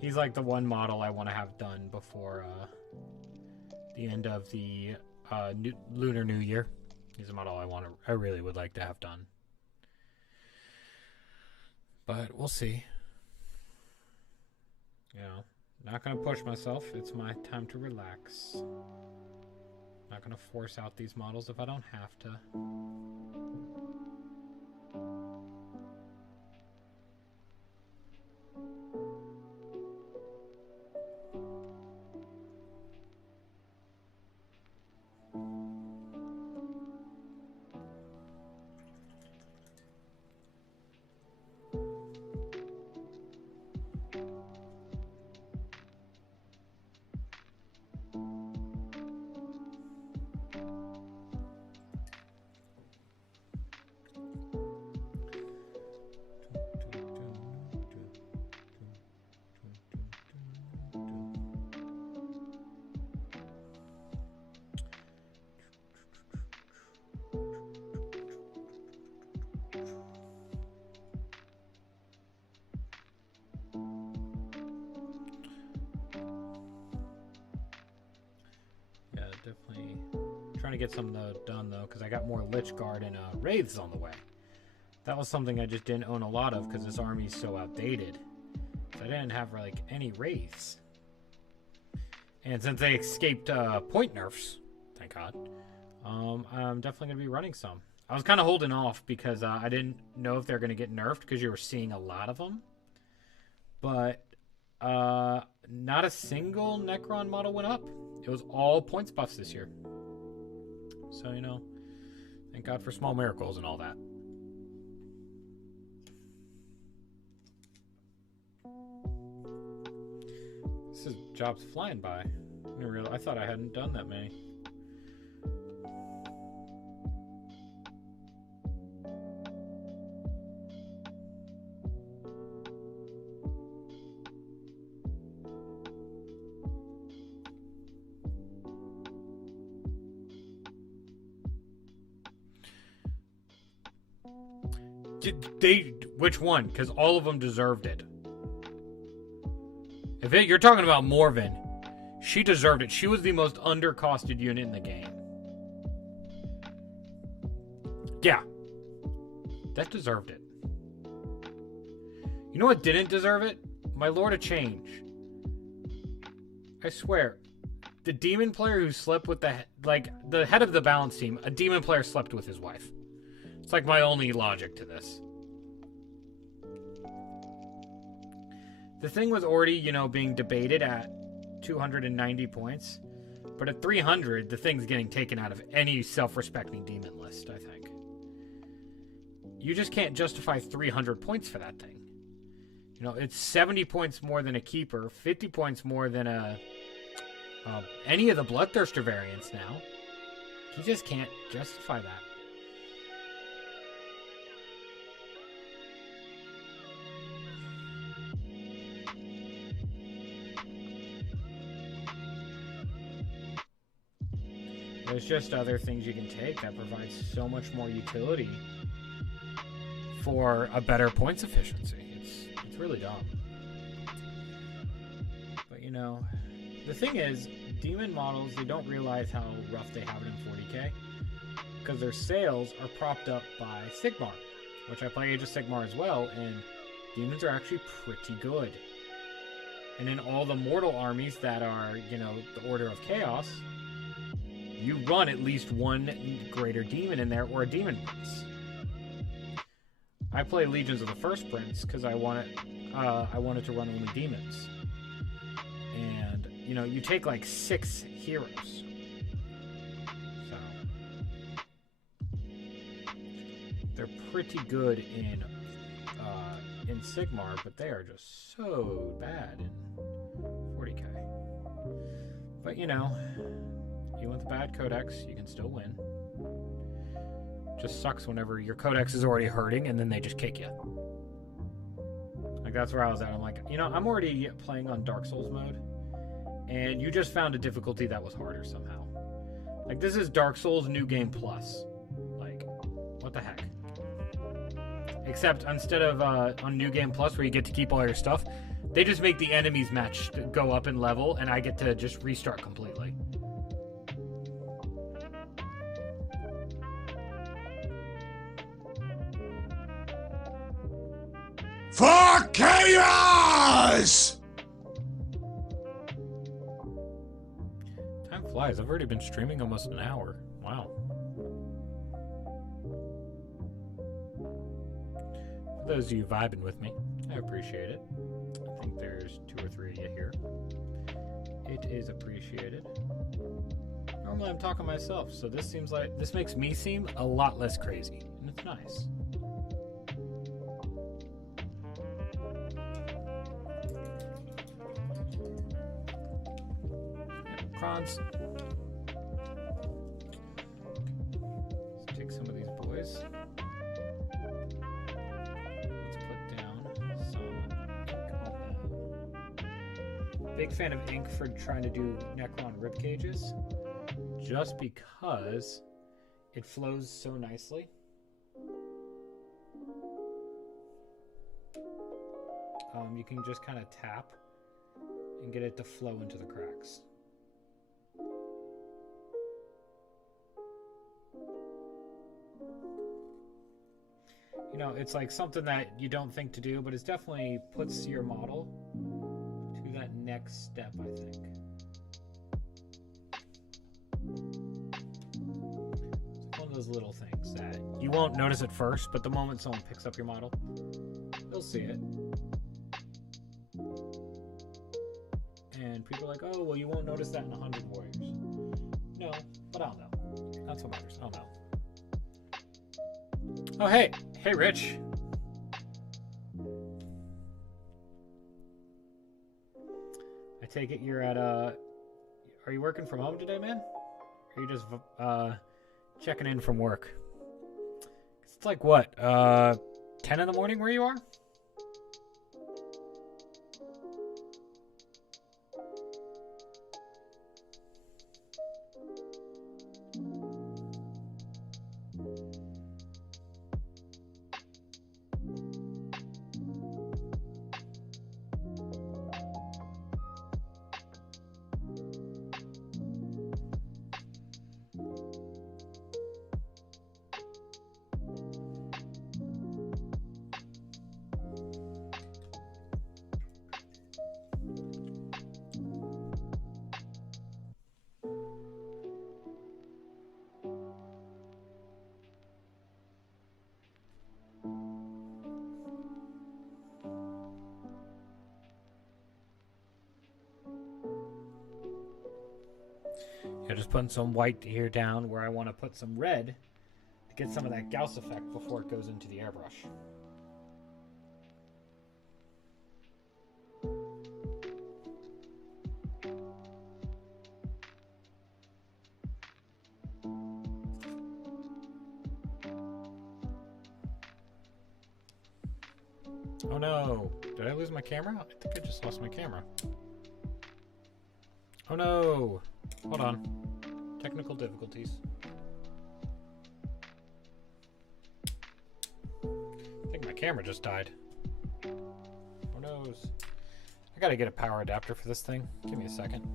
He's like the one model I want to have done before the end of the Lunar New Year. He's a model I really would like to have done. But we'll see. You know, not going to push myself. It's my time to relax. Not going to force out these models if I don't have to. Definitely trying to get some done though, because I got more Lich Guard and Wraiths on the way. That was something I just didn't own a lot of because this army is so outdated. So I didn't have like any Wraiths. And since they escaped point nerfs, thank God, I'm definitely going to be running some. I was kind of holding off because I didn't know if they're going to get nerfed because you were seeing a lot of them. But not a single Necron model went up. It was all points buffs this year. So, you know, thank God for small miracles and all that. This job's flying by. I thought I hadn't done that many. Which one? Because all of them deserved it. If you're talking about Morven, she deserved it. She was the most undercosted unit in the game. Yeah. That deserved it. You know what didn't deserve it? My Lord of Change. I swear. The demon player who slept with the head of the balance team, a demon player slept with his wife. It's like my only logic to this. The thing was already, you know, being debated at 290 points. But at 300, the thing's getting taken out of any self-respecting demon list, I think. You just can't justify 300 points for that thing. You know, it's 70 points more than a Keeper, 50 points more than any of the Bloodthirster variants now. You just can't justify that. There's just other things you can take that provides so much more utility for a better points efficiency. It's really dumb. But you know, the thing is, demon models, they don't realize how rough they have it in 40k because their sales are propped up by Sigmar, which I play Age of Sigmar as well, and demons are actually pretty good. And in all the mortal armies that are, you know, the Order of Chaos, you run at least one greater demon in there or a demon prince. I play Legions of the First Prince because I wanted to run only demons. And, you know, you take like 6 heroes. So they're pretty good in Sigmar, but they are just so bad in 40k. But, you know, even with the bad codex, you can still win. Just sucks whenever your codex is already hurting and then they just kick you. Like, that's where I was at. I'm like, you know, I'm already playing on Dark Souls mode, and you just found a difficulty that was harder somehow. Like, this is Dark Souls New Game Plus. Like, what the heck? Except instead of on New Game Plus where you get to keep all your stuff, they just make the enemies match go up in level, and I get to just restart completely. For chaos! Time flies. I've already been streaming almost an hour. Wow. For those of you vibing with me, I appreciate it. I think there's 2 or 3 of you here. It is appreciated. Normally I'm talking myself, so this makes me seem a lot less crazy, and it's nice. Crons. Let's take some of these boys. Let's put down some ink on them. Big fan of ink for trying to do Necron rib cages, just because it flows so nicely. You can just kind of tap and get it to flow into the cracks. You know, it's like something that you don't think to do, but it definitely puts your model to that next step, I think. It's one of those little things that you won't notice at first, but the moment someone picks up your model, they'll see it. And people are like, oh, well, you won't notice that in 100 Warriors. No, but I'll know. That's what matters. I'll know. Oh, hey. Hey, Rich. I take it you're at, are you working from home today, man? Or are you just, checking in from work? It's like, what, 10 in the morning where you are? Yeah, just putting some white here down where I want to put some red to get some of that Gauss effect before it goes into the airbrush. Oh no! Did I lose my camera? I think I just lost my camera. Oh no! Hold on. Technical difficulties. I think my camera just died. Oh no! I gotta get a power adapter for this thing. Give me a second.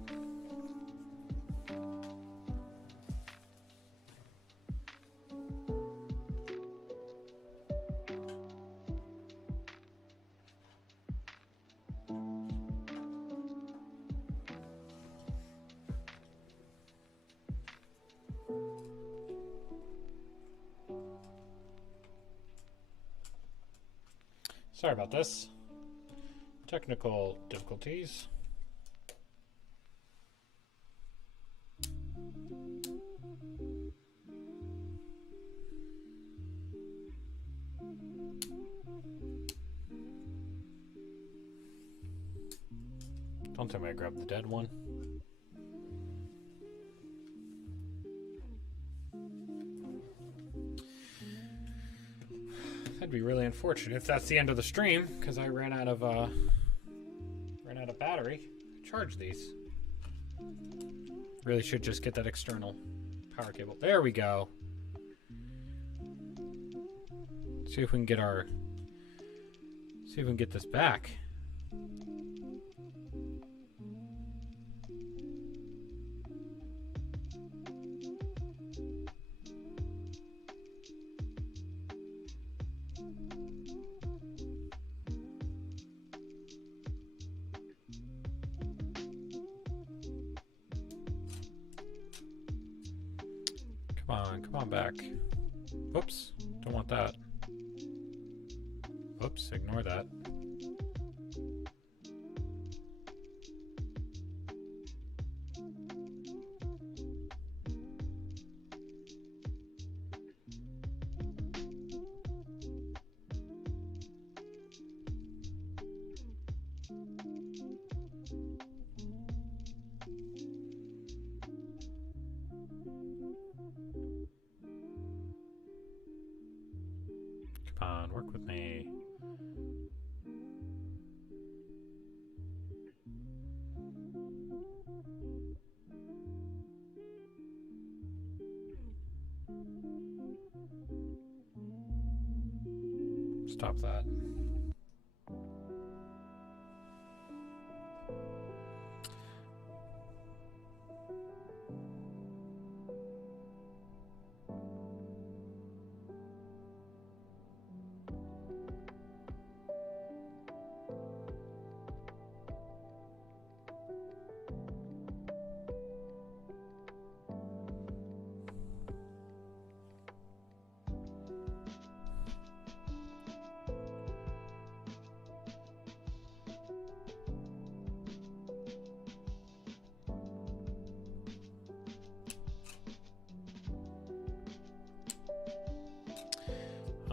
Sorry about this. Technical difficulties. Don't tell me I grabbed the dead one. That'd be really unfortunate if that's the end of the stream, because I ran out of battery to charge these. Really should just get that external power cable. There we go. See if we can get this back. Come on back. Oops, don't want that. Oops, ignore that. Come on, work with me. Stop that.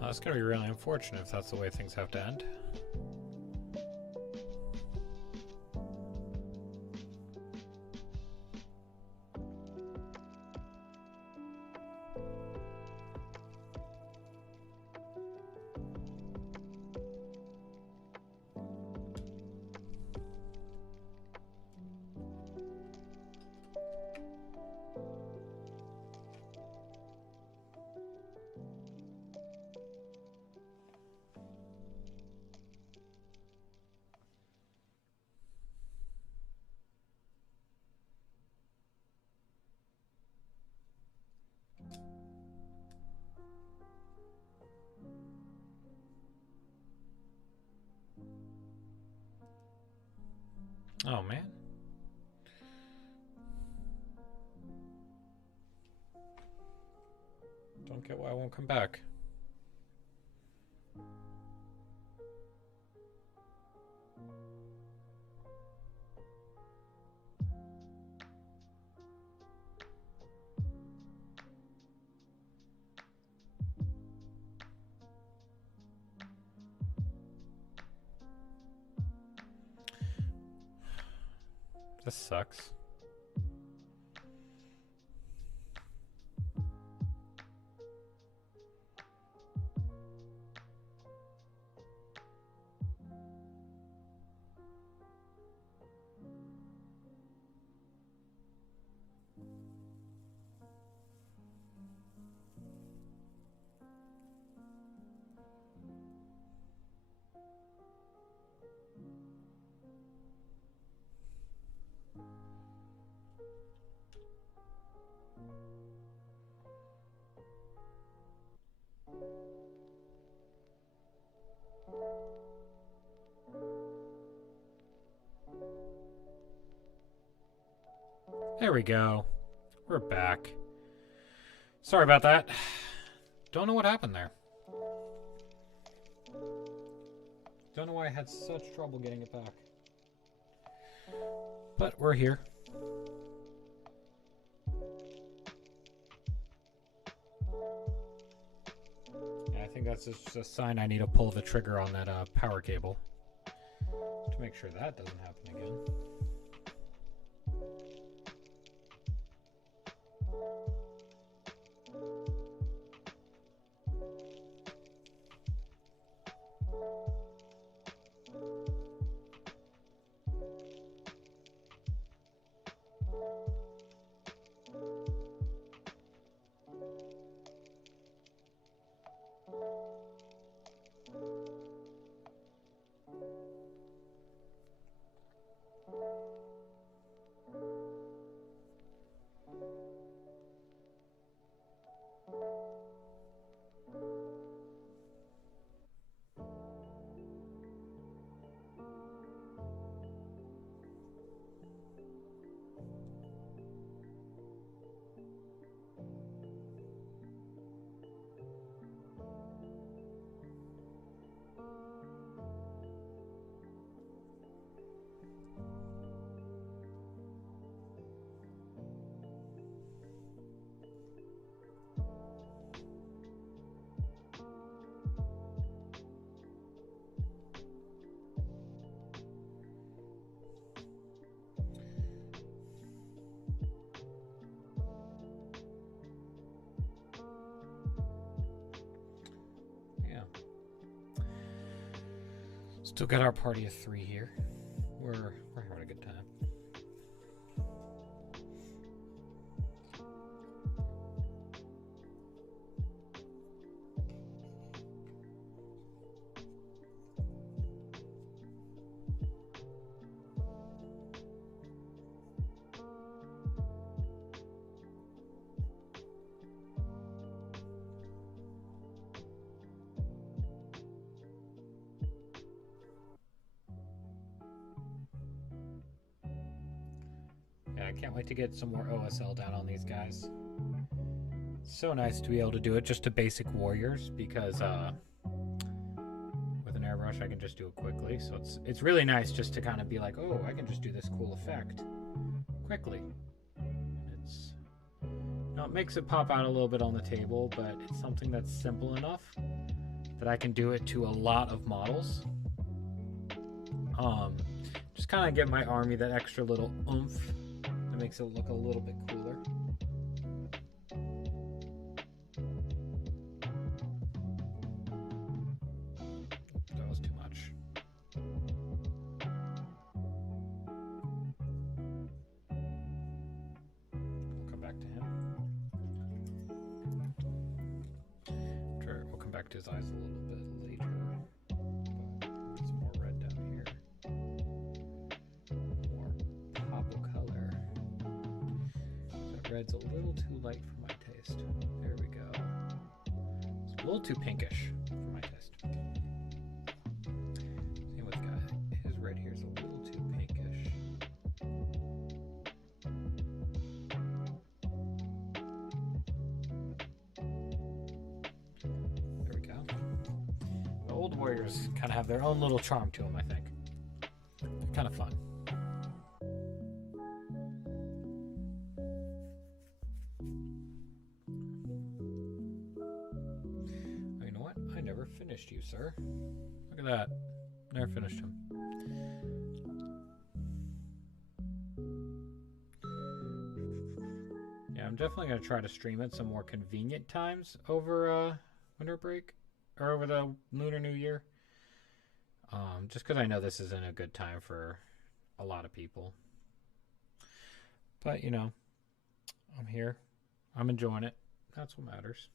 It's going to be really unfortunate if that's the way things have to end. Oh man. Don't get why I won't come back. This sucks. There we go. We're back. Sorry about that. Don't know what happened there. Don't know why I had such trouble getting it back. But we're here. Yeah, I think that's just a sign I need to pull the trigger on that power cable to make sure that doesn't happen again. Still got our party of 3 here. We're having a good time. I can't wait to get some more OSL down on these guys. It's so nice to be able to do it just to basic warriors because with an airbrush I can just do it quickly. So it's really nice just to kind of be like, oh, I can just do this cool effect quickly. It's, you know, it makes it pop out a little bit on the table, but it's something that's simple enough that I can do it to a lot of models. Just kind of give my army that extra little oomph. That makes it look a little bit cooler. That was too much. We'll come back to him. Sure, we'll come back to his eyes a little bit later. But some more red down here. More pop of color. Red's a little too light for my taste. There we go. It's a little too pinkish for my taste. Same with the guy. His red here is a little too pinkish. There we go. The old warriors kind of have their own little charm to them, I think. They're kind of fun. Finished you, sir. Look at that. Never finished him. I'm definitely going to try to stream at some more convenient times over winter break or over the Lunar New Year. Just because I know this isn't a good time for a lot of people. But, you know, I'm here. I'm enjoying it. That's what matters.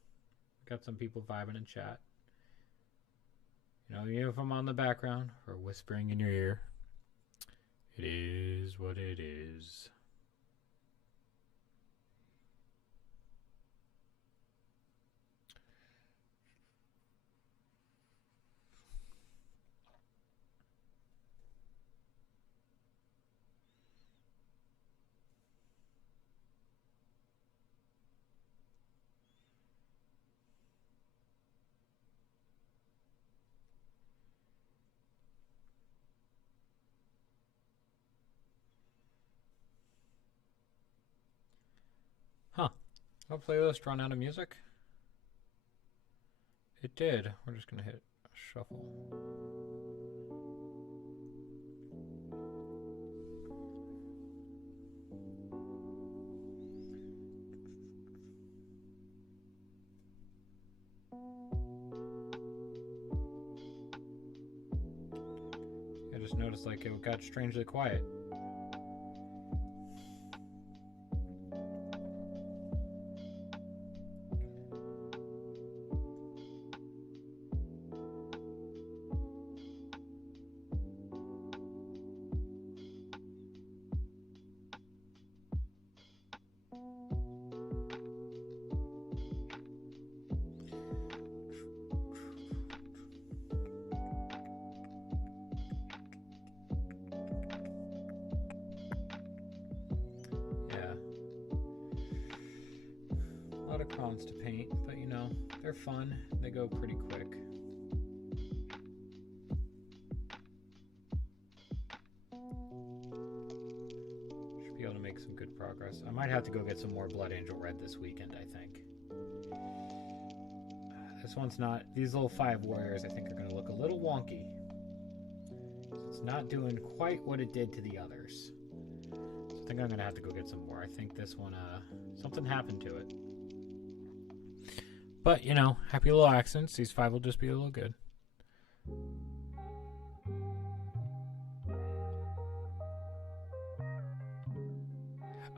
Got some people vibing in chat. You know, even if I'm on the background or whispering in your ear, it is what it is. Huh. Our playlist run out of music? It did. We're just going to hit shuffle. I just noticed like it got strangely quiet. Crons to paint, but you know, they're fun. They go pretty quick. Should be able to make some good progress. I might have to go get some more Blood Angel Red this weekend, I think. This one's not, these little 5 warriors I think are going to look a little wonky. It's not doing quite what it did to the others. So I think I'm going to have to go get some more. I think this one, something happened to it. But, you know, happy little accidents. These 5 will just be a little good.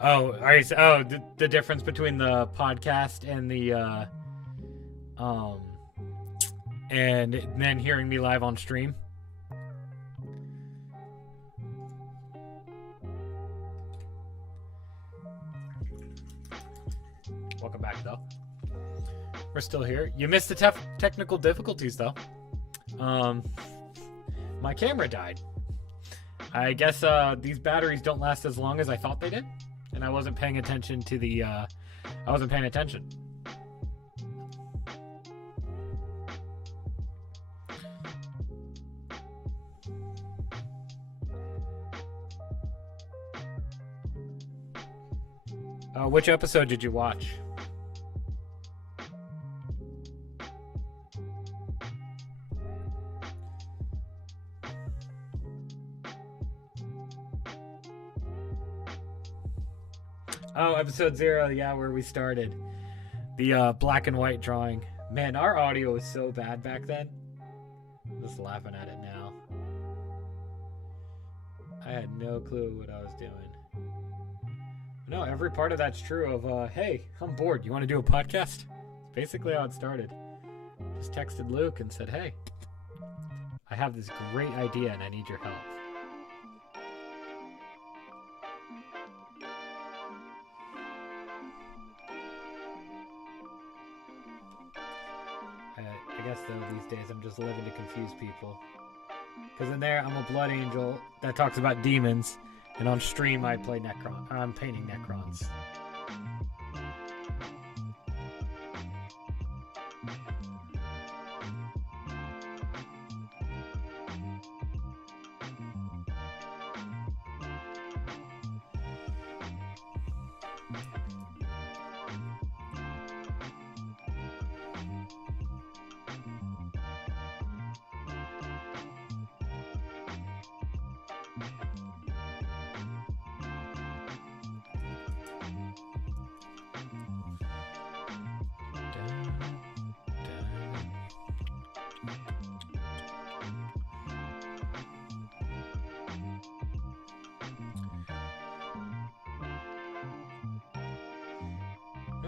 Oh, all right. So, the difference between the podcast and the, and then hearing me live on stream. Welcome back, though. We're still here. You missed the technical difficulties, though. My camera died. I guess these batteries don't last as long as I thought they did, and I wasn't paying attention to the. I wasn't paying attention. Which episode did you watch? Oh, episode 0, yeah, where we started. The black and white drawing. Man, our audio was so bad back then. I'm just laughing at it now. I had no clue what I was doing. No, every part of that's true of, hey, I'm bored. You want to do a podcast? It's basically how it started. Just texted Luke and said, hey, I have this great idea and I need your help. I guess, though, these days I'm just living to confuse people. Because in there, I'm a blood angel that talks about demons, and on stream, I play Necron. I'm painting Necrons.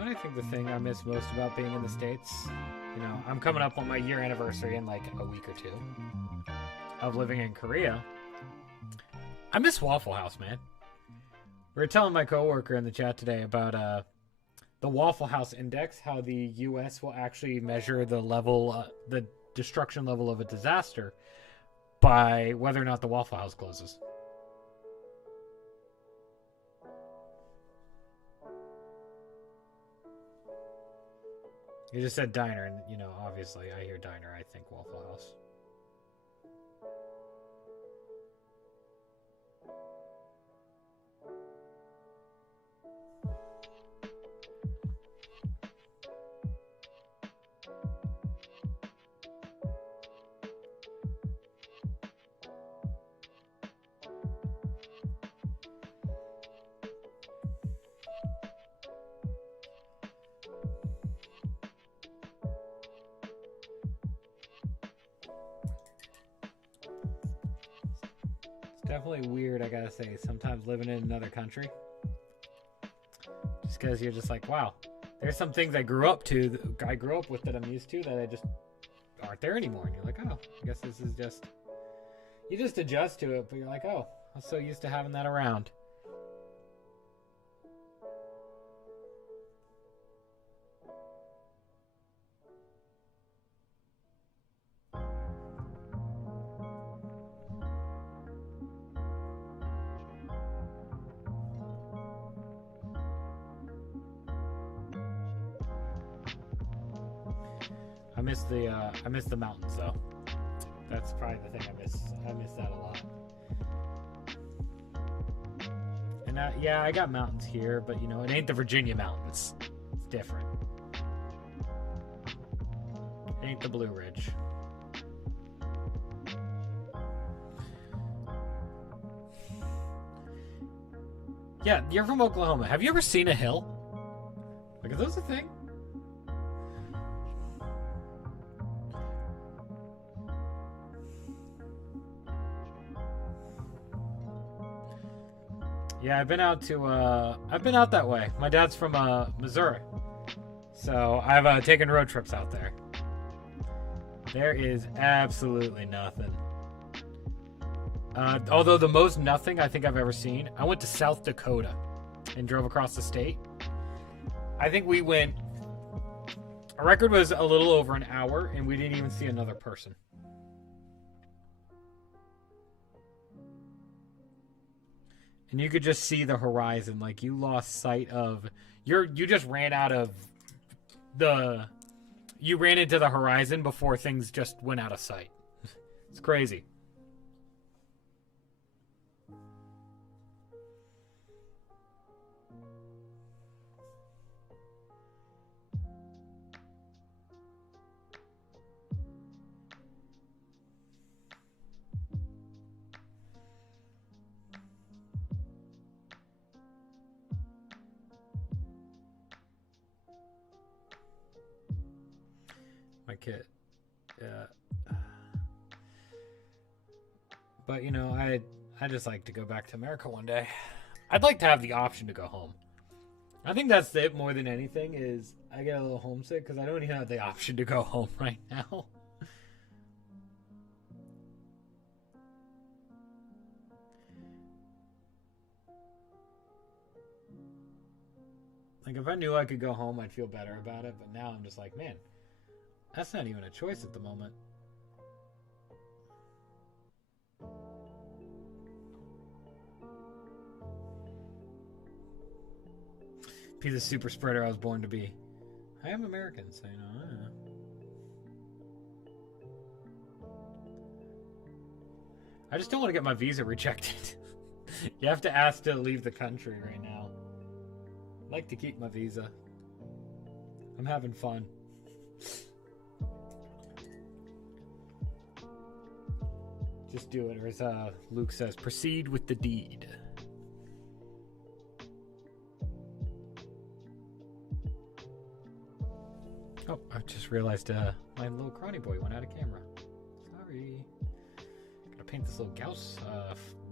know what I think the thing I miss most about being in the States? You know, I'm coming up on my year anniversary in like a week or two of living in Korea. I miss Waffle House, man. We were telling my coworker in the chat today about the Waffle House index, how the U.S. will actually measure the level, the destruction level of a disaster by whether or not the Waffle House closes. You just said diner, and, you know, obviously I hear diner, I think Waffle House. Definitely weird, I gotta say, sometimes living in another country. Just because you're just like, wow, there's some things I grew up with that I'm used to that I just aren't there anymore. And you're like, oh, I guess this is just, you just adjust to it, but you're like, oh, I'm so used to having that around. I miss the mountains though. That's probably the thing I miss. I miss that a lot. And yeah, I got mountains here, but you know, it ain't the Virginia mountains. It's different. It ain't the Blue Ridge. Yeah, you're from Oklahoma. Have you ever seen a hill? Like, is those a thing? Yeah, I've been out that way. My dad's from Missouri, so I've taken road trips out there. There is absolutely nothing. Although the most nothing I think I've ever seen, I went to South Dakota and drove across the state. I think we went, our record was a little over an hour, and we didn't even see another person. And you could just see the horizon. Like, you lost sight of... You just ran out of the... You ran into the horizon before things just went out of sight. It's crazy. My kid, yeah. But you know, I just like to go back to America one day. I'd like to have the option to go home. I think that's it more than anything. Is I get a little homesick because I don't even have the option to go home right now. Like, if I knew I could go home, I'd feel better about it. But now I'm just like, man, that's not even a choice at the moment. Be the super spreader I was born to be. I am American, so you know. I just don't want to get my visa rejected. You have to ask to leave the country right now. I'd like to keep my visa. I'm having fun. Just do it, or as Luke says, proceed with the deed. Oh, I just realized my little crony boy went out of camera. Sorry. Gotta paint this little Gauss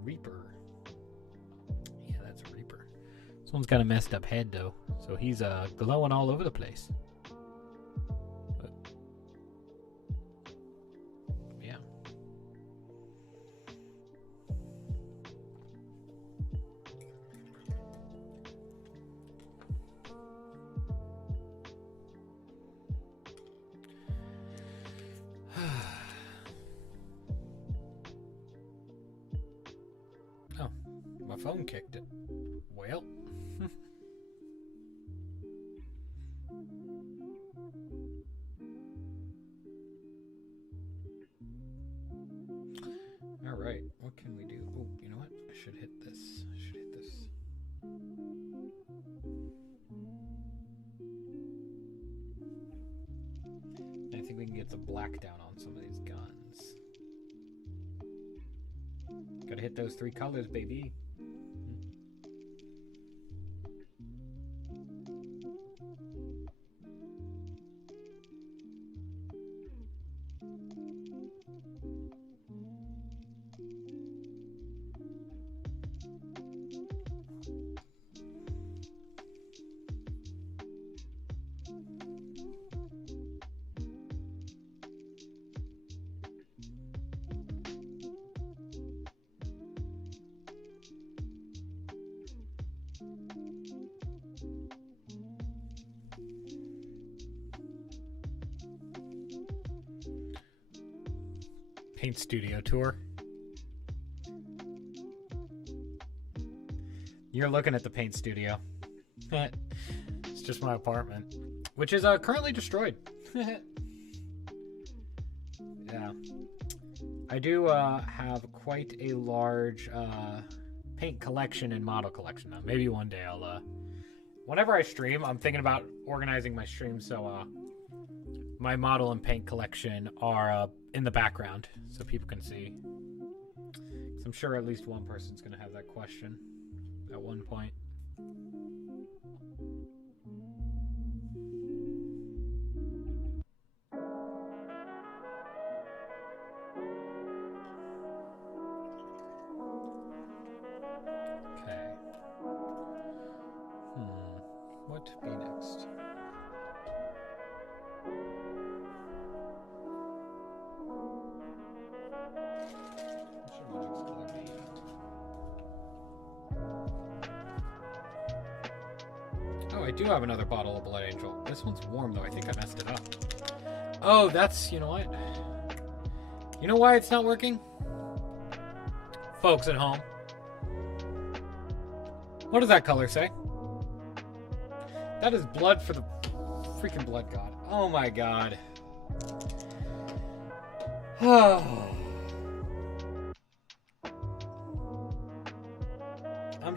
Reaper. Yeah, that's a Reaper. This one's got a messed up head, though. So he's glowing all over the place. But, yeah. Oh, my phone kicked it. Well. All right, what can we do? Oh, you know what? I should hit this. I should hit this. I think we can get the black down on some of these guns. Gotta hit those 3 colors, baby. Paint studio tour. You're looking at the paint studio. It's just my apartment, which is currently destroyed. Yeah. I do have quite a large paint collection and model collection now. Maybe one day I'll whenever I stream, I'm thinking about organizing my stream so my model and paint collection are in the background so people can see. 'Cause I'm sure at least one person's going to have that question at one point. Okay. What to be next? Oh, I do have another bottle of Blood Angel. This one's warm, though. I think I messed it up. Oh, that's... You know what? You know why it's not working? Folks at home. What does that color say? That is blood for the freaking blood god. Oh, my God. I'm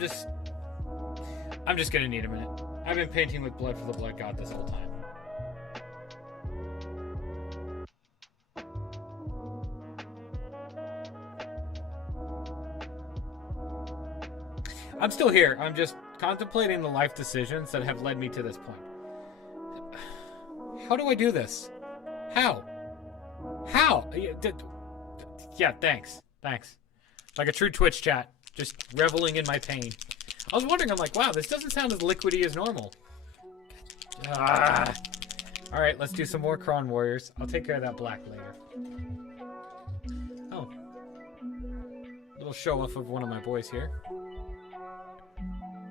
just gonna need a minute. I've been painting with blood for the blood god this whole time. I'm still here. I'm just contemplating the life decisions that have led me to this point. How do I do this? How? How? Yeah, thanks. Thanks. Like a true Twitch chat. Just reveling in my pain. I was wondering, I'm like, wow, this doesn't sound as liquidy as normal. Alright, let's do some more Kron Warriors. I'll take care of that black later. Oh. Little show off of one of my boys here.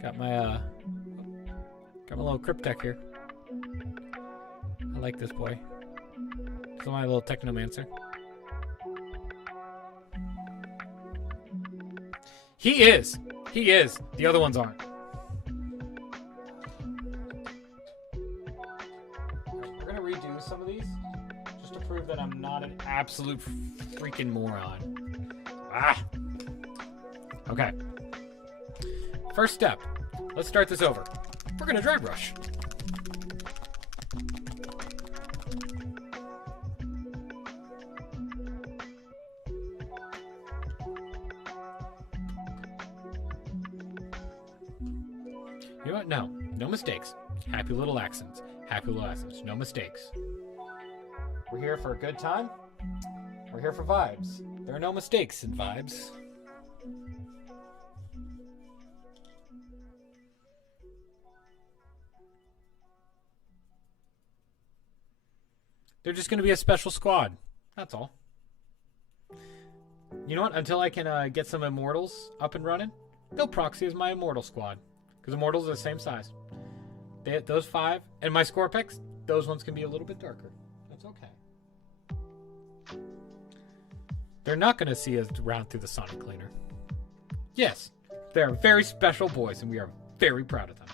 Got my little Cryptek here. I like this boy. This is my little Technomancer. He is. He is. The other ones aren't. We're gonna redo some of these just to prove that I'm not an absolute freaking moron. Okay. First step. Let's start this over. We're gonna dry brush. You know what? No. No mistakes. Happy little accents. Happy little accents. No mistakes. We're here for a good time. We're here for vibes. There are no mistakes in vibes. They're just going to be a special squad. That's all. You know what? Until I can get some Immortals up and running, they'll proxy as my Immortal squad. Because Immortals are the same size. Those 5. And my Scorpex, those ones can be a little bit darker. That's okay. They're not going to see us round through the Sonic Cleaner. Yes, they're very special boys, and we are very proud of them.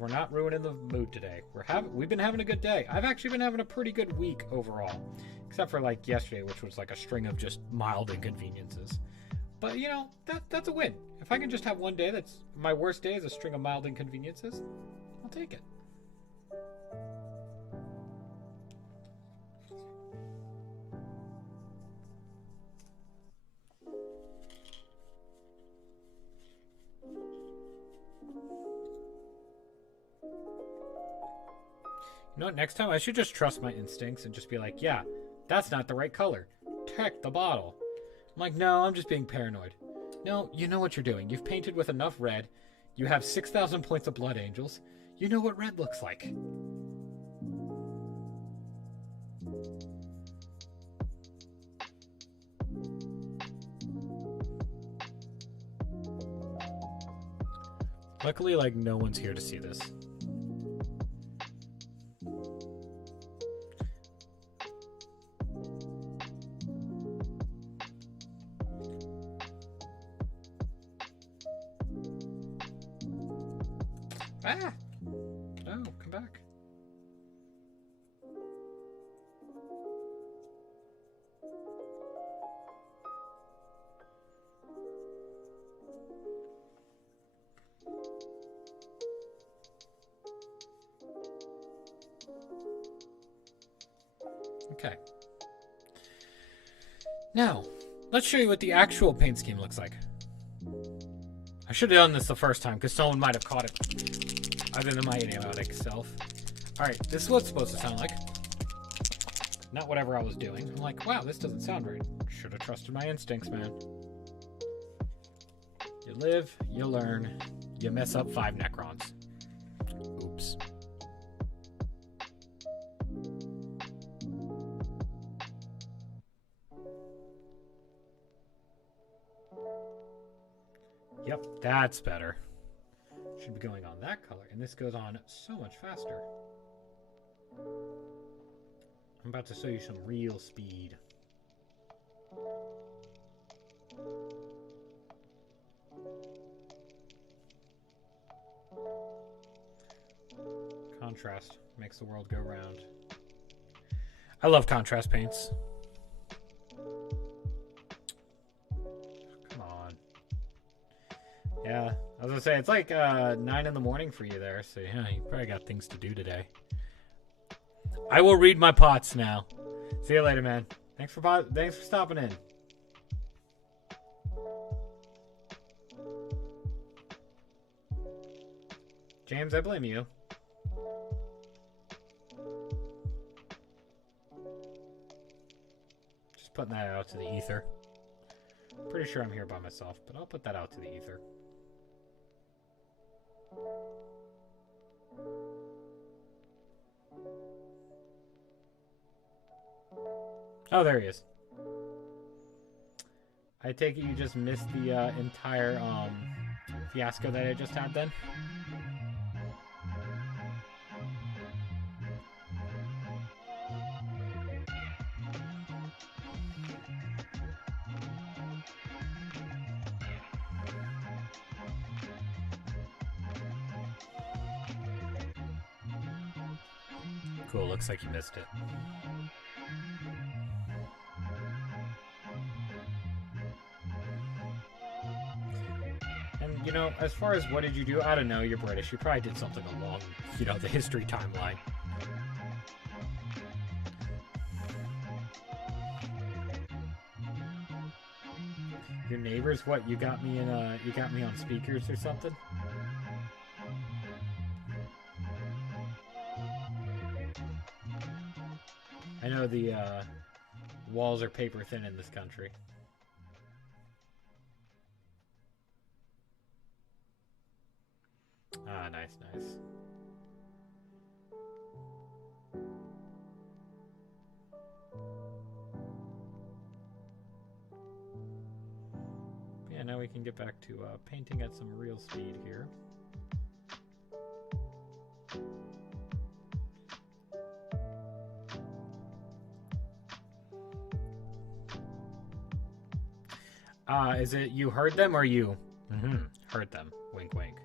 We're not ruining the mood today. We've been having a good day. I've actually been having a pretty good week overall, except for like yesterday, which was like a string of just mild inconveniences. But you know, that's a win. If I can just have one day that's my worst day is a string of mild inconveniences, I'll take it. You know what, next time I should just trust my instincts and just be like, yeah, that's not the right color. Check the bottle. I'm like, no, I'm just being paranoid. No, you know what you're doing. You've painted with enough red. You have 6,000 points of Blood Angels. You know what red looks like. Luckily, like, no one's here to see this. Ah! No, come back. Okay. Now, let's show you what the actual paint scheme looks like. I should have done this the first time because someone might have caught it other than my idiotic self. Alright, this is what it's supposed to sound like. Not whatever I was doing. I'm like, wow, this doesn't sound right. Should have trusted my instincts, man. You live, you learn, you mess up 5 Necrons. Oops. Yep, that's better. Should be going on that color, and this goes on so much faster. I'm about to show you some real speed. Contrast makes the world go round. I love contrast paints. Come on. Yeah, I was gonna say, it's like 9 in the morning for you there, so yeah, you probably got things to do today. I will read my pots now. See you later, man. Thanks for stopping in. James, I blame you. Just putting that out to the ether. Pretty sure I'm here by myself, but I'll put that out to the ether. Oh, there he is. I take it you just missed the entire fiasco that I just had then? Cool, looks like you missed it. And, you know, as far as what did you do, I don't know, you're British. You probably did something along, you know, the history timeline. Your neighbors? What? You got me on speakers or something? I know the walls are paper thin in this country. Ah, nice, nice. Yeah, now we can get back to painting at some real speed here. Is it you heard them or you heard them? Wink, wink.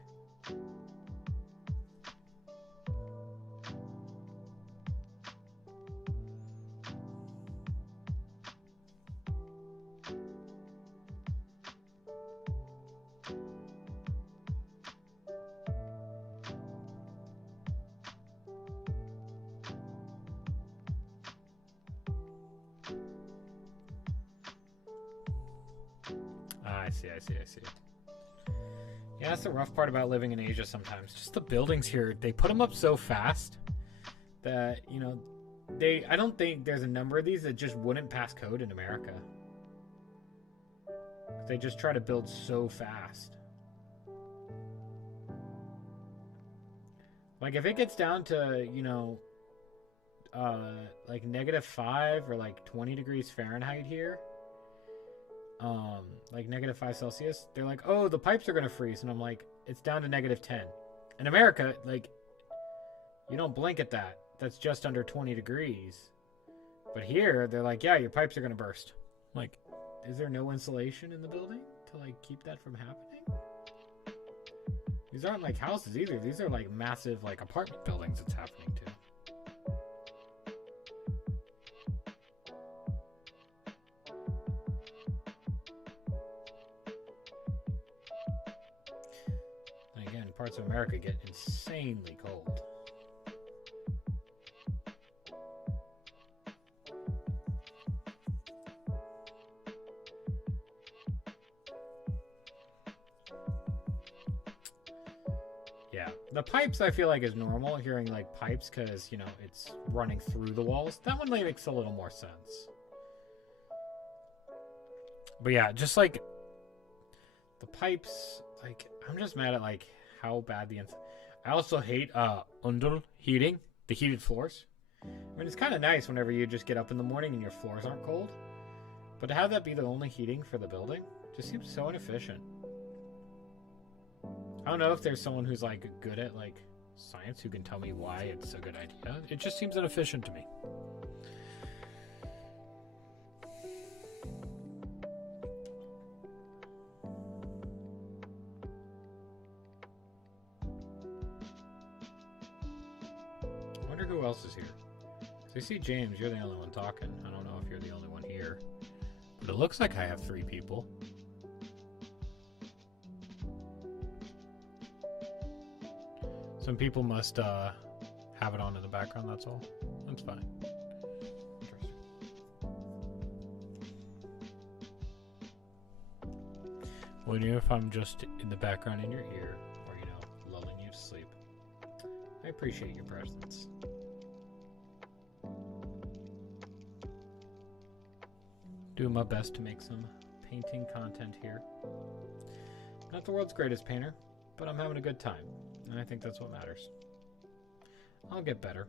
I see. Yeah, that's the rough part about living in Asia sometimes. Just the buildings here, they put them up so fast that, you know, I don't think there's a number of these that just wouldn't pass code in America. They just try to build so fast. Like, if it gets down to, you know, like -5 or like 20 degrees Fahrenheit here, like -5 Celsius, they're like, oh, the pipes are gonna freeze, and I'm like, it's down to -10. In America, like, you don't blink at that. That's just under 20 degrees. But here, they're like, yeah, your pipes are gonna burst. Like, is there no insulation in the building to like keep that from happening? These aren't like houses either. These are like massive like apartment buildings it's happening to. Parts of America get insanely cold. Yeah, the pipes I feel like is normal, hearing like pipes because, you know, it's running through the walls. That one makes a little more sense. But yeah, just like the pipes, like I'm just mad at like how bad I also hate under heating, the heated floors. I mean, it's kind of nice whenever you just get up in the morning and your floors aren't cold, but to have that be the only heating for the building just seems so inefficient. I don't know if there's someone who's like good at like science who can tell me why it's a good idea. It just seems inefficient to me. Who else is here? So I see James, you're the only one talking. I don't know if you're the only one here, but it looks like I have 3 people. Some people must have it on in the background, that's all. That's fine. Interesting. Well, even if I'm just in the background in your ear, or, you know, lulling you to sleep, I appreciate your presence. Doing my best to make some painting content here. Not the world's greatest painter, but I'm having a good time, and I think that's what matters. I'll get better,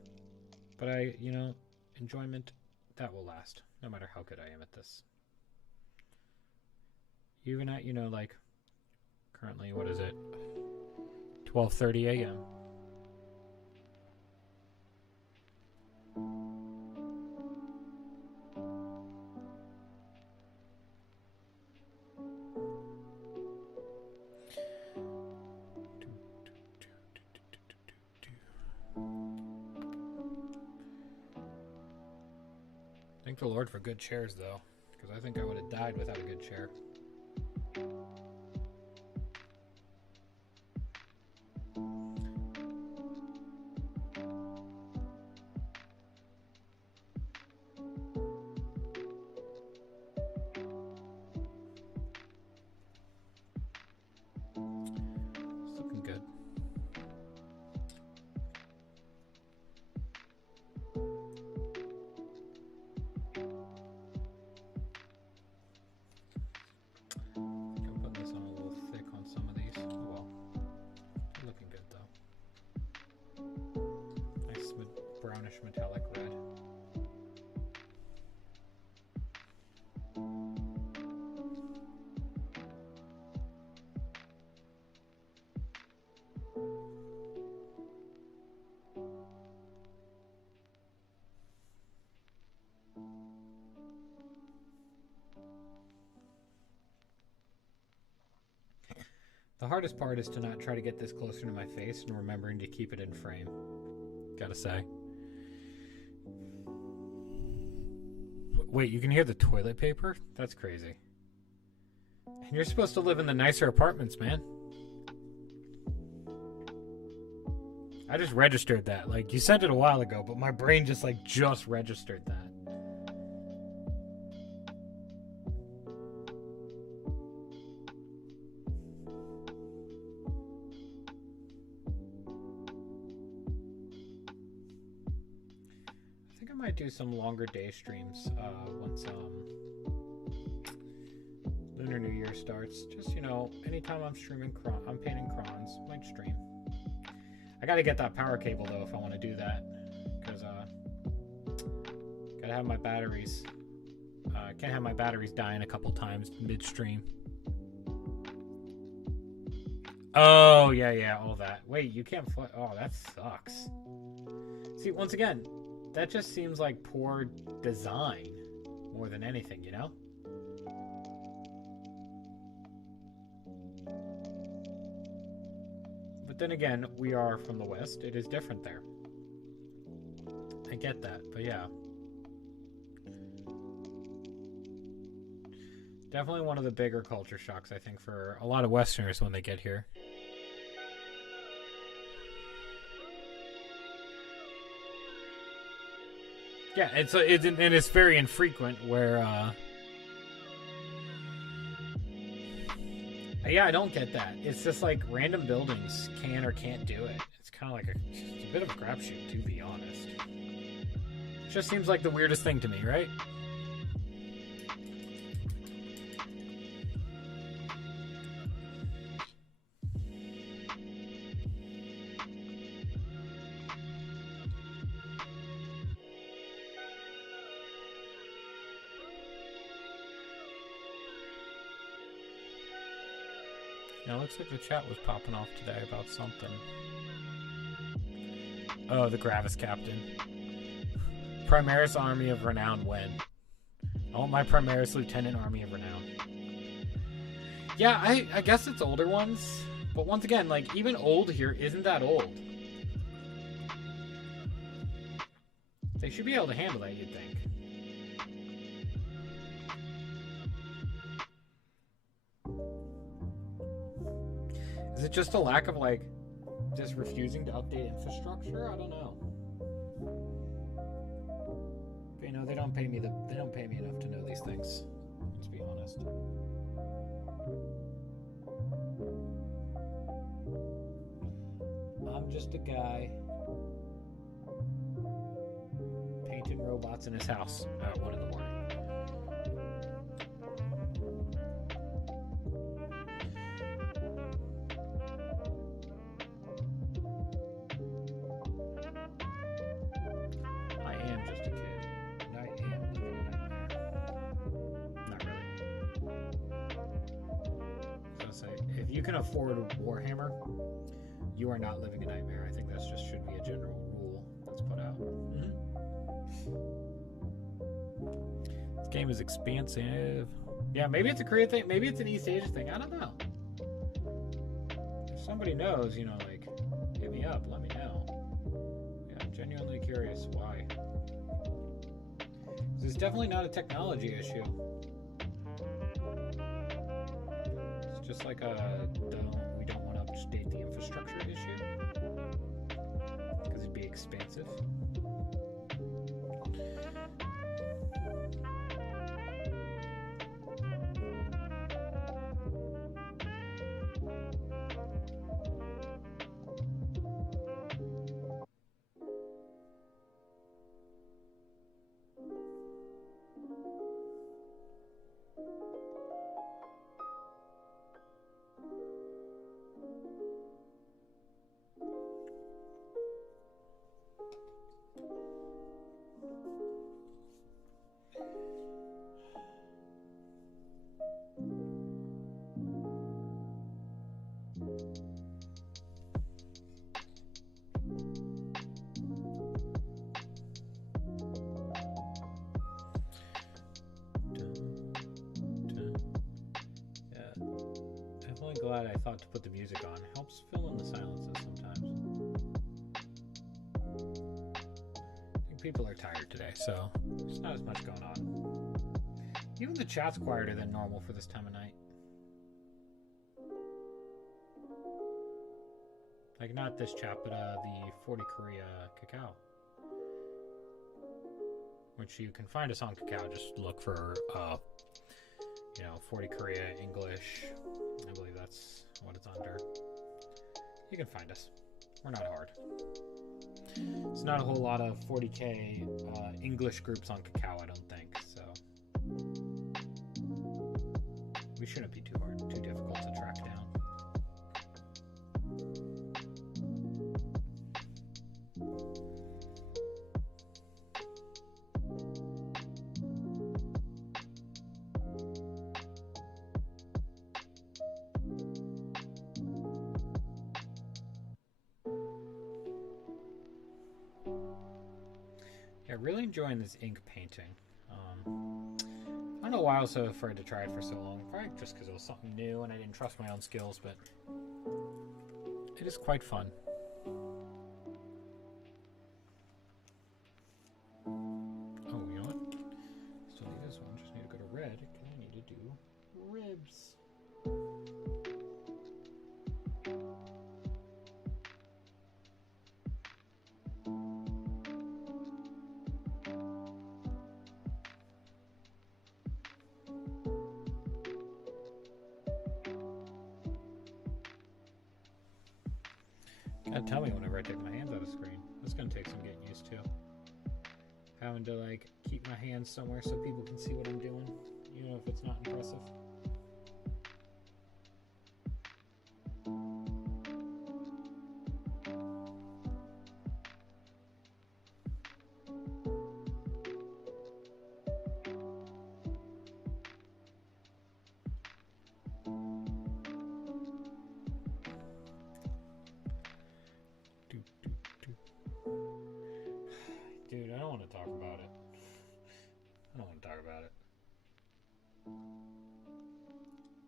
but you know, enjoyment, that will last, no matter how good I am at this. Even at, you know, like, currently, what is it? 12:30 a.m. Thank the Lord for good chairs, though, because I think I would have died without a good chair. hardest part is to not try to get this closer to my face and remembering to keep it in frame. Gotta say. Wait, you can hear the toilet paper? That's crazy. And you're supposed to live in the nicer apartments, man. I just registered that. Like, you said it a while ago, but my brain just registered that. I think I might do some longer day streams once Lunar New Year starts. Just, you know, anytime I'm streaming, I'm painting crons, might stream. I gotta get that power cable though if I want to do that, because gotta have my batteries. Can't have my batteries dying a couple times midstream. Oh yeah, all that. Wait, you can't fly. Oh, that sucks. See, once again, that just seems like poor design more than anything, you know? But then again, we are from the West. It is different there. I get that, but yeah. Definitely one of the bigger culture shocks, I think, for a lot of Westerners when they get here. Yeah, it's very infrequent where, yeah, I don't get that. It's just like random buildings can or can't do it. It's kind of like a bit of a crapshoot, to be honest. It just seems like the weirdest thing to me, right? Now it looks like the chat was popping off today about something. Oh, the Gravis Captain. Primaris Army of Renown when? Oh, my Primaris Lieutenant Army of Renown. Yeah, I guess it's older ones. But once again, like, even old here isn't that old. They should be able to handle that, you'd think. Is it just a lack of, like, just refusing to update infrastructure? I don't know. But, you know, they don't pay me enough to know these things. Let's be honest. I'm just a guy painting robots in his house at 1 in the morning. If you can afford Warhammer, you are not living a nightmare. I think that should be a general rule that's put out. This game is expansive. Yeah, maybe it's a Korea thing. Maybe it's an East Asia thing. I don't know. If somebody knows, you know, like, hit me up. Let me know. Yeah, I'm genuinely curious why. 'Cause it's definitely not a technology issue. Just like we don't want to update the infrastructure issue because it'd be expensive. really glad I thought to put the music on. It helps fill in the silences sometimes. I think people are tired today, so there's not as much going on. Even the chat's quieter than normal for this time of night. Like, not this chat, but the 40 Korea Cacao. Which you can find us on Cacao. Just look for, 40 Korea English. I believe that's what it's under. You can find us. We're not hard. It's not a whole lot of 40K English groups on Cacao, I don't think, so we shouldn't be too difficult to track down. Yeah, really enjoying this ink painting. I don't know why I was so afraid to try it for so long. Probably just because it was something new and I didn't trust my own skills, but it is quite fun. Oh, you know what? Still need this one. Just need to go to red because I need to do ribs. God, tell me whenever I take my hands out of the screen. That's gonna take some getting used to. Having to like keep my hands somewhere so people can see what I'm doing, even if it's not impressive. Dude, I don't want to talk about it. I don't want to talk about it.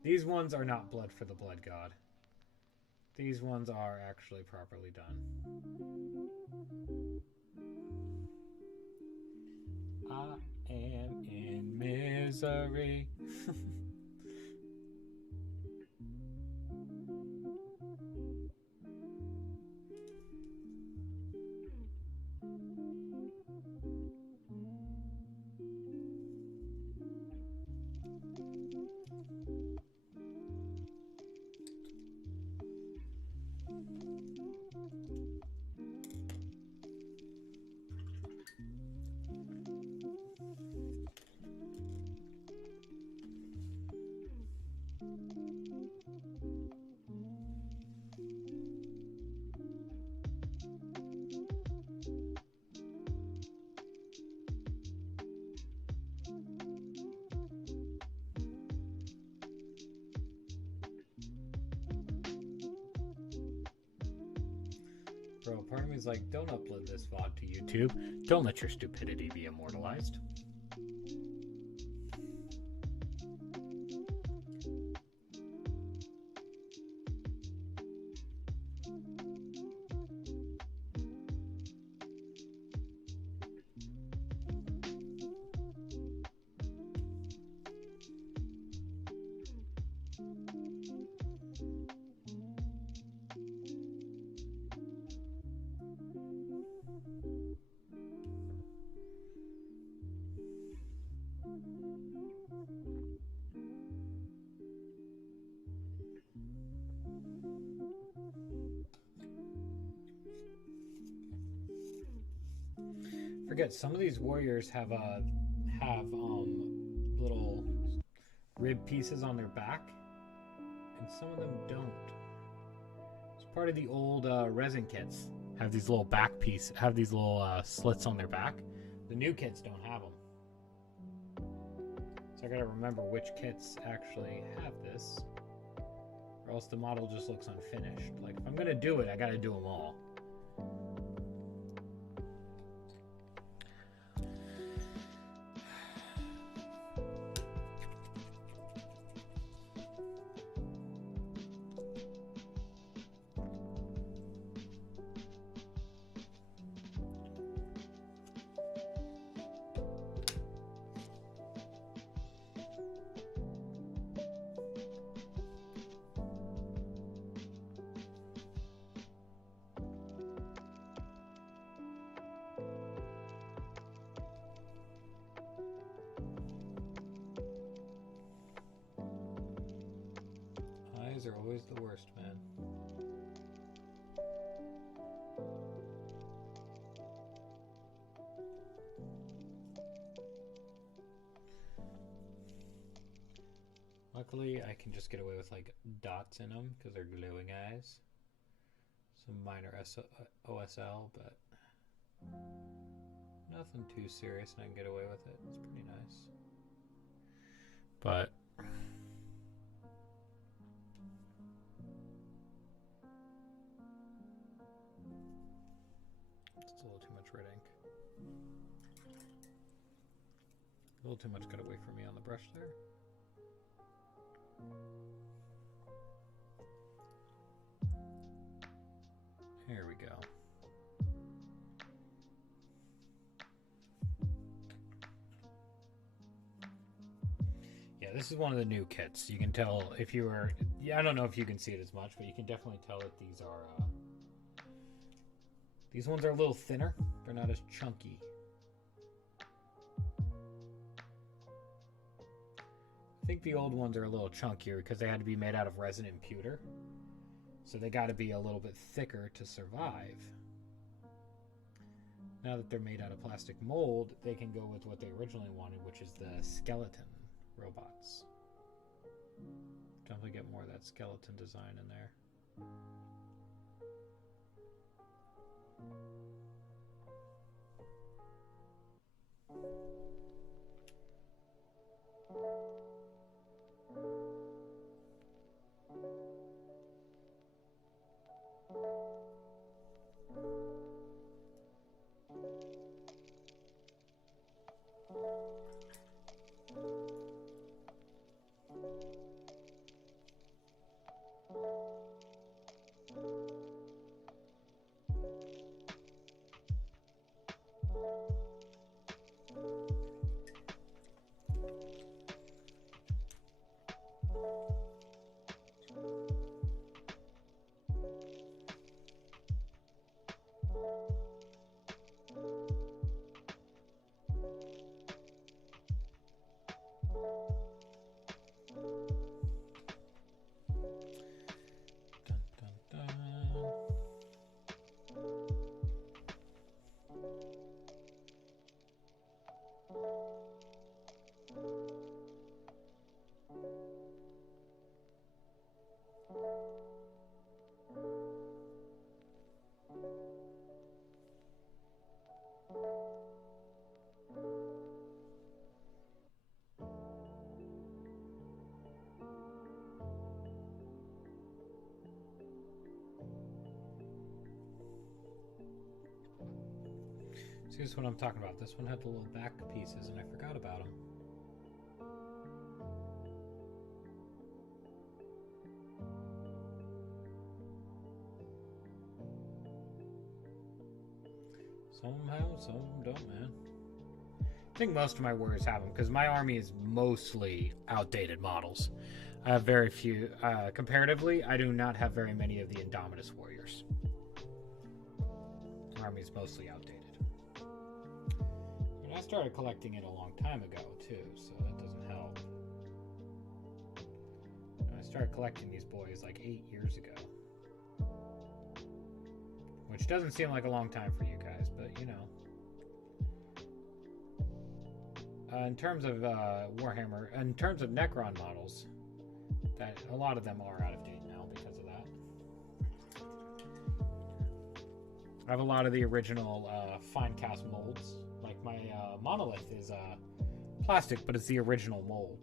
These ones are not blood for the blood god. These ones are actually properly done. I am in misery. Bro, part of me is like, don't upload this VOD to YouTube. Don't let your stupidity be immortalized. Forget, some of these warriors have little rib pieces on their back, and some of them don't. It's part of the old resin kits. Have these little slits on their back. The new kits don't have them. So I gotta remember which kits actually have this, or else the model just looks unfinished. Like, if I'm gonna do it, I gotta do them all. guys are always the worst, man. Luckily, I can just get away with like dots in them because they're glowing eyes. Some minor OSL, but nothing too serious, and I can get away with it. It's pretty nice. But it's a little too much red ink. A little too much got away from me on the brush there. Here we go. Yeah, this is one of the new kits. You can tell if you were... Yeah, I don't know if you can see it as much, but you can definitely tell that these are... these ones are a little thinner. They're not as chunky. I think the old ones are a little chunkier because they had to be made out of resin and pewter. So they got to be a little bit thicker to survive. Now that they're made out of plastic mold, they can go with what they originally wanted, which is the skeleton robots. Definitely get more of that skeleton design in there. See, this is what I'm talking about. This one had the little back pieces, and I forgot about them. Some have, some don't, man. I think most of my warriors have them, because my army is mostly outdated models. I have very few, comparatively, I do not have very many of the Indominus warriors. My army is mostly outdated. And I started collecting it a long time ago, too, so that doesn't help. And I started collecting these boys like 8 years ago. Which doesn't seem like a long time for you guys, but you know. In terms of Warhammer, in terms of Necron models, that a lot of them are out of date now because of that. I have a lot of the original fine cast molds. Like my monolith is plastic, but it's the original mold.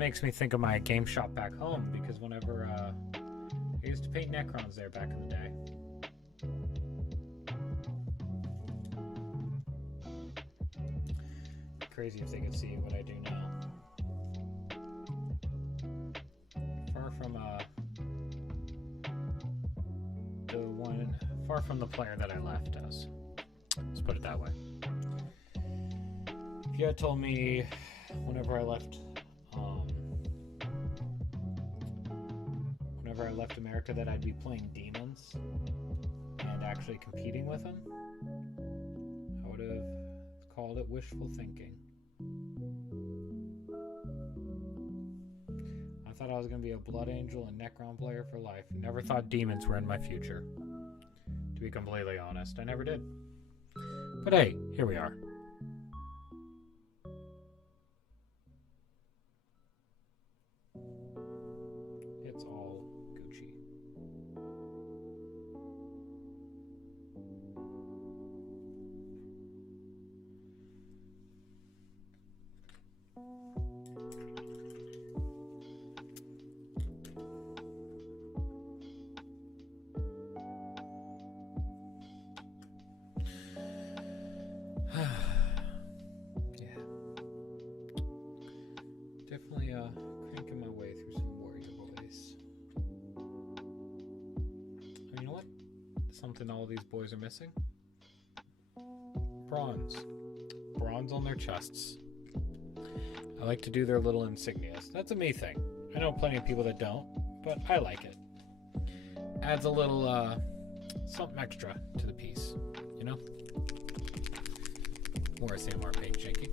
makes me think of my game shop back home, because whenever I used to paint Necrons there back in the day. Crazy if they could see what I do now. Far from the player that I left us. Let's put it that way. If you had told me whenever I left America that I'd be playing demons and actually competing with them, I would have called it wishful thinking. I thought I was going to be a Blood Angel and Necron player for life. Never thought demons were in my future. To be completely honest, I never did. But hey, here we are. It's all Gucci. Definitely cranking my way through some warrior boys. And you know what? Something all these boys are missing? Bronze. Bronze on their chests. I like to do their little insignias. That's a me thing. I know plenty of people that don't, but I like it. Adds a little something extra to the piece, you know? More ASMR paint shaking.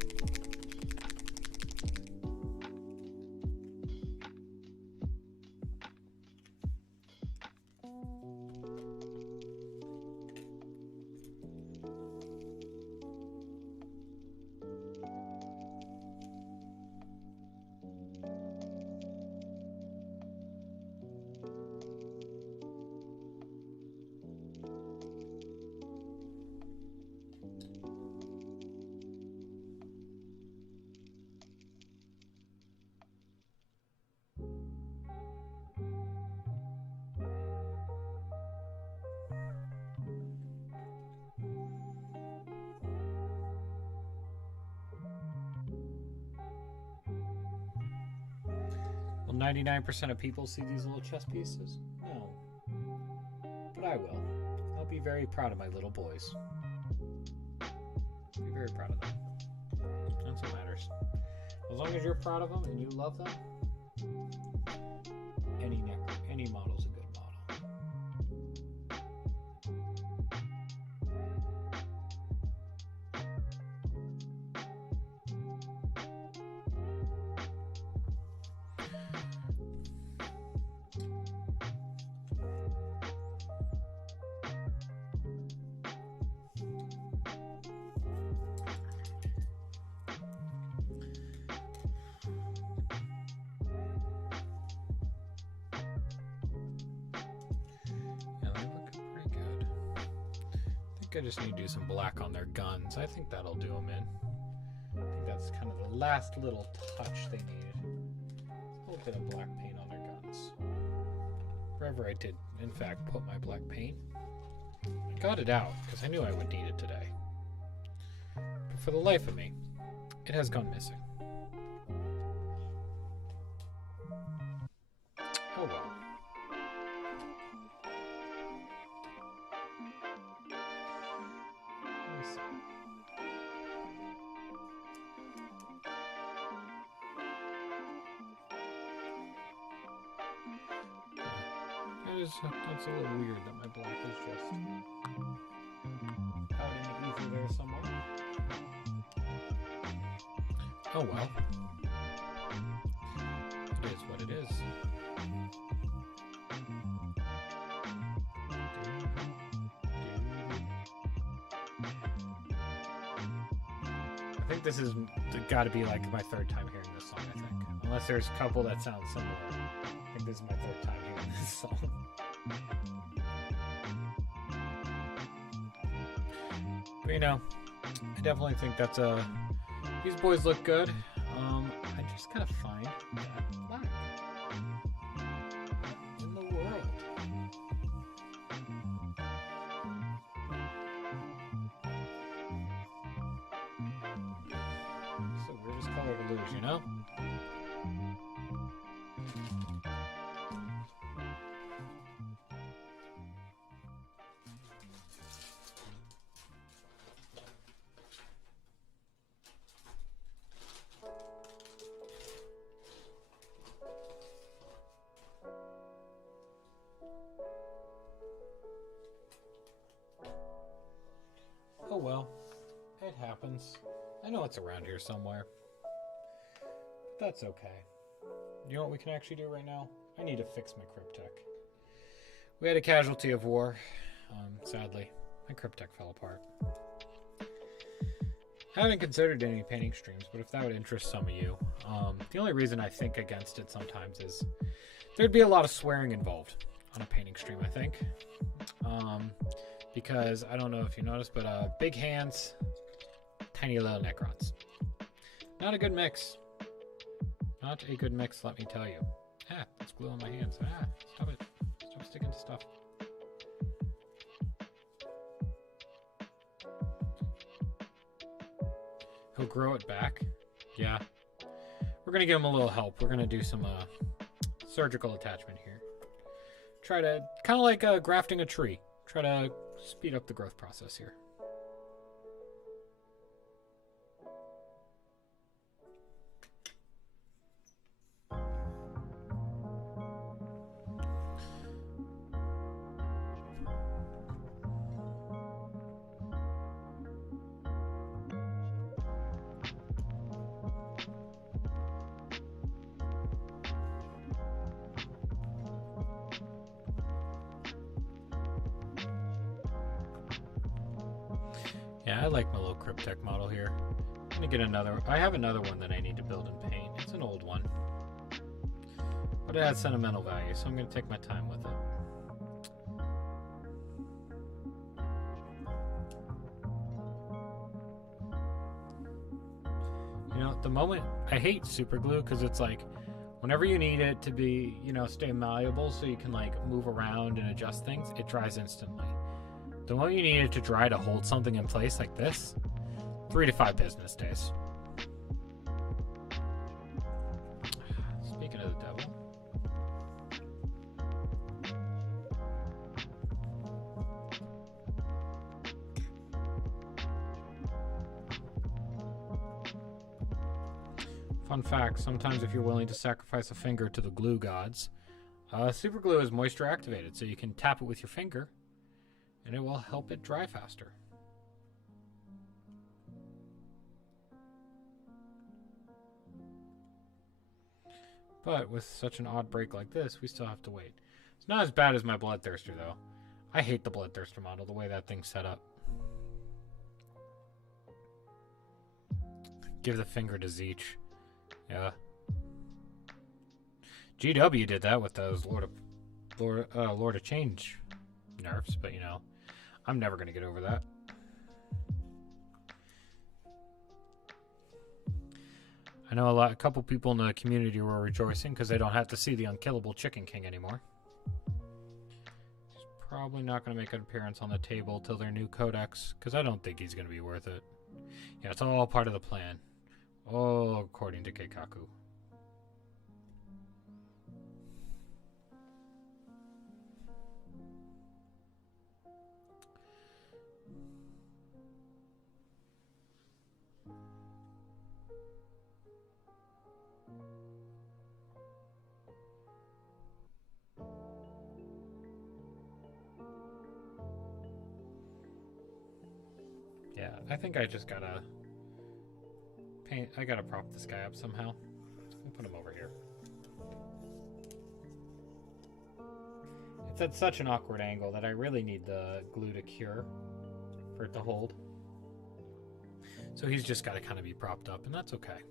Will 99% of people see these little chess pieces? No. But I will. I'll be very proud of my little boys. Be very proud of them. That's what matters. As long as you're proud of them and you love them, any model's a good model. I just need to do some black on their guns. I think that'll do them in. I think that's kind of the last little touch they need. A little bit of black paint on their guns. Wherever I did, in fact, put my black paint, I got it out because I knew I would need it today. But for the life of me, it has gone missing. Oh well. That's a little weird that my black is just out in the ether there somewhere. Oh well. It is what it is. I think this is got to be like my third time hearing this song, I think. Unless there's a couple that sound similar. I think this is my third time hearing this song. But you know, I definitely think that's these boys look good. I just gotta find that black in the world. It's the weirdest color to lose, you know? Oh well, it happens. I know it's around here somewhere. But that's okay. You know what we can actually do right now? I need to fix my cryptech. We had a casualty of war. Sadly, my cryptech fell apart. I haven't considered any painting streams, but if that would interest some of you, the only reason I think against it sometimes is there'd be a lot of swearing involved on a painting stream, I think. Because I don't know if you noticed, but big hands, tiny little necrons. Not a good mix. Not a good mix, let me tell you. Ah, it's glue on my hands. Ah, stop it. Stop sticking to stuff. He'll grow it back. Yeah. We're going to give him a little help. We're going to do some surgical attachment here. Try to, kind of like grafting a tree. Try to speed up the growth process here. Yeah, I like my little cryptech model here. I'm gonna get another. I have another one that I need to build and paint. It's an old one, but it has sentimental value, so I'm gonna take my time with it. You know, at the moment, I hate super glue because it's like, whenever you need it to be, you know, stay malleable so you can like move around and adjust things, it dries instantly. The moment you need it to dry to hold something in place like this, 3 to 5 business days. Speaking of the devil. Fun fact, sometimes if you're willing to sacrifice a finger to the glue gods, super glue is moisture activated, so you can tap it with your finger and it will help it dry faster. But with such an odd break like this, we still have to wait. It's not as bad as my Bloodthirster, though. I hate the Bloodthirster model, the way that thing's set up. Give the finger to Zeech. Yeah. GW did that with those Lord of Change nerfs, but you know, I'm never gonna get over that. I know a couple people in the community were rejoicing because they don't have to see the unkillable Chicken King anymore. He's probably not going to make an appearance on the table till their new codex, because I don't think he's going to be worth it. Yeah, it's all part of the plan. Oh, according to Keikaku. Yeah, I think I just gotta paint. I gotta prop this guy up somehow. I'll put him over here. It's at such an awkward angle that I really need the glue to cure for it to hold. So he's just gotta kind of be propped up, and that's okay.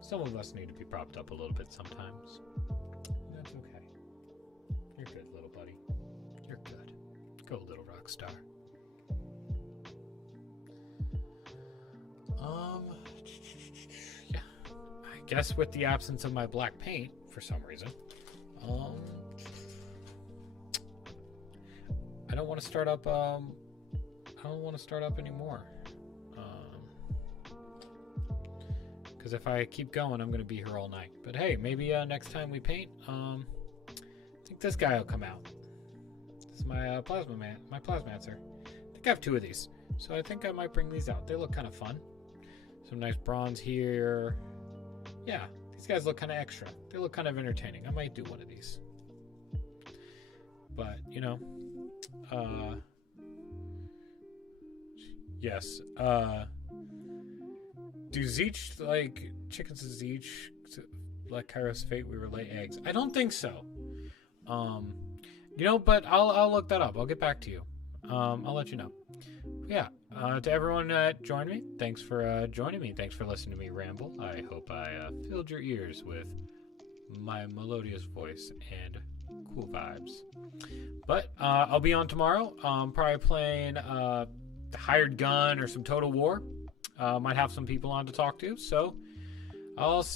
Some of us need to be propped up a little bit sometimes. That's okay. You're good, little buddy. You're good. Go, little rock star. Yeah, guess with the absence of my black paint for some reason, I don't want to start up. I don't want to start up anymore. Because if I keep going, I'm going to be here all night. But hey, maybe next time we paint, I think this guy will come out. This is my my Plasmancer. I think I have 2 of these, so I think I might bring these out. They look kind of fun. Some nice bronze here. Yeah, these guys look kind of extra. They look kind of entertaining. I might do one of these. But you know, yes. Do Zeech, like, chickens of Zeech, like Kairos Fate, we were lay eggs? I don't think so. You know, but I'll look that up. I'll get back to you. I'll let you know. Yeah, to everyone that joined me, thanks for joining me. Thanks for listening to me ramble. I hope I filled your ears with my melodious voice and cool vibes. But I'll be on tomorrow. Probably playing Hired Gun or some Total War. Might have some people on to talk to, so I'll see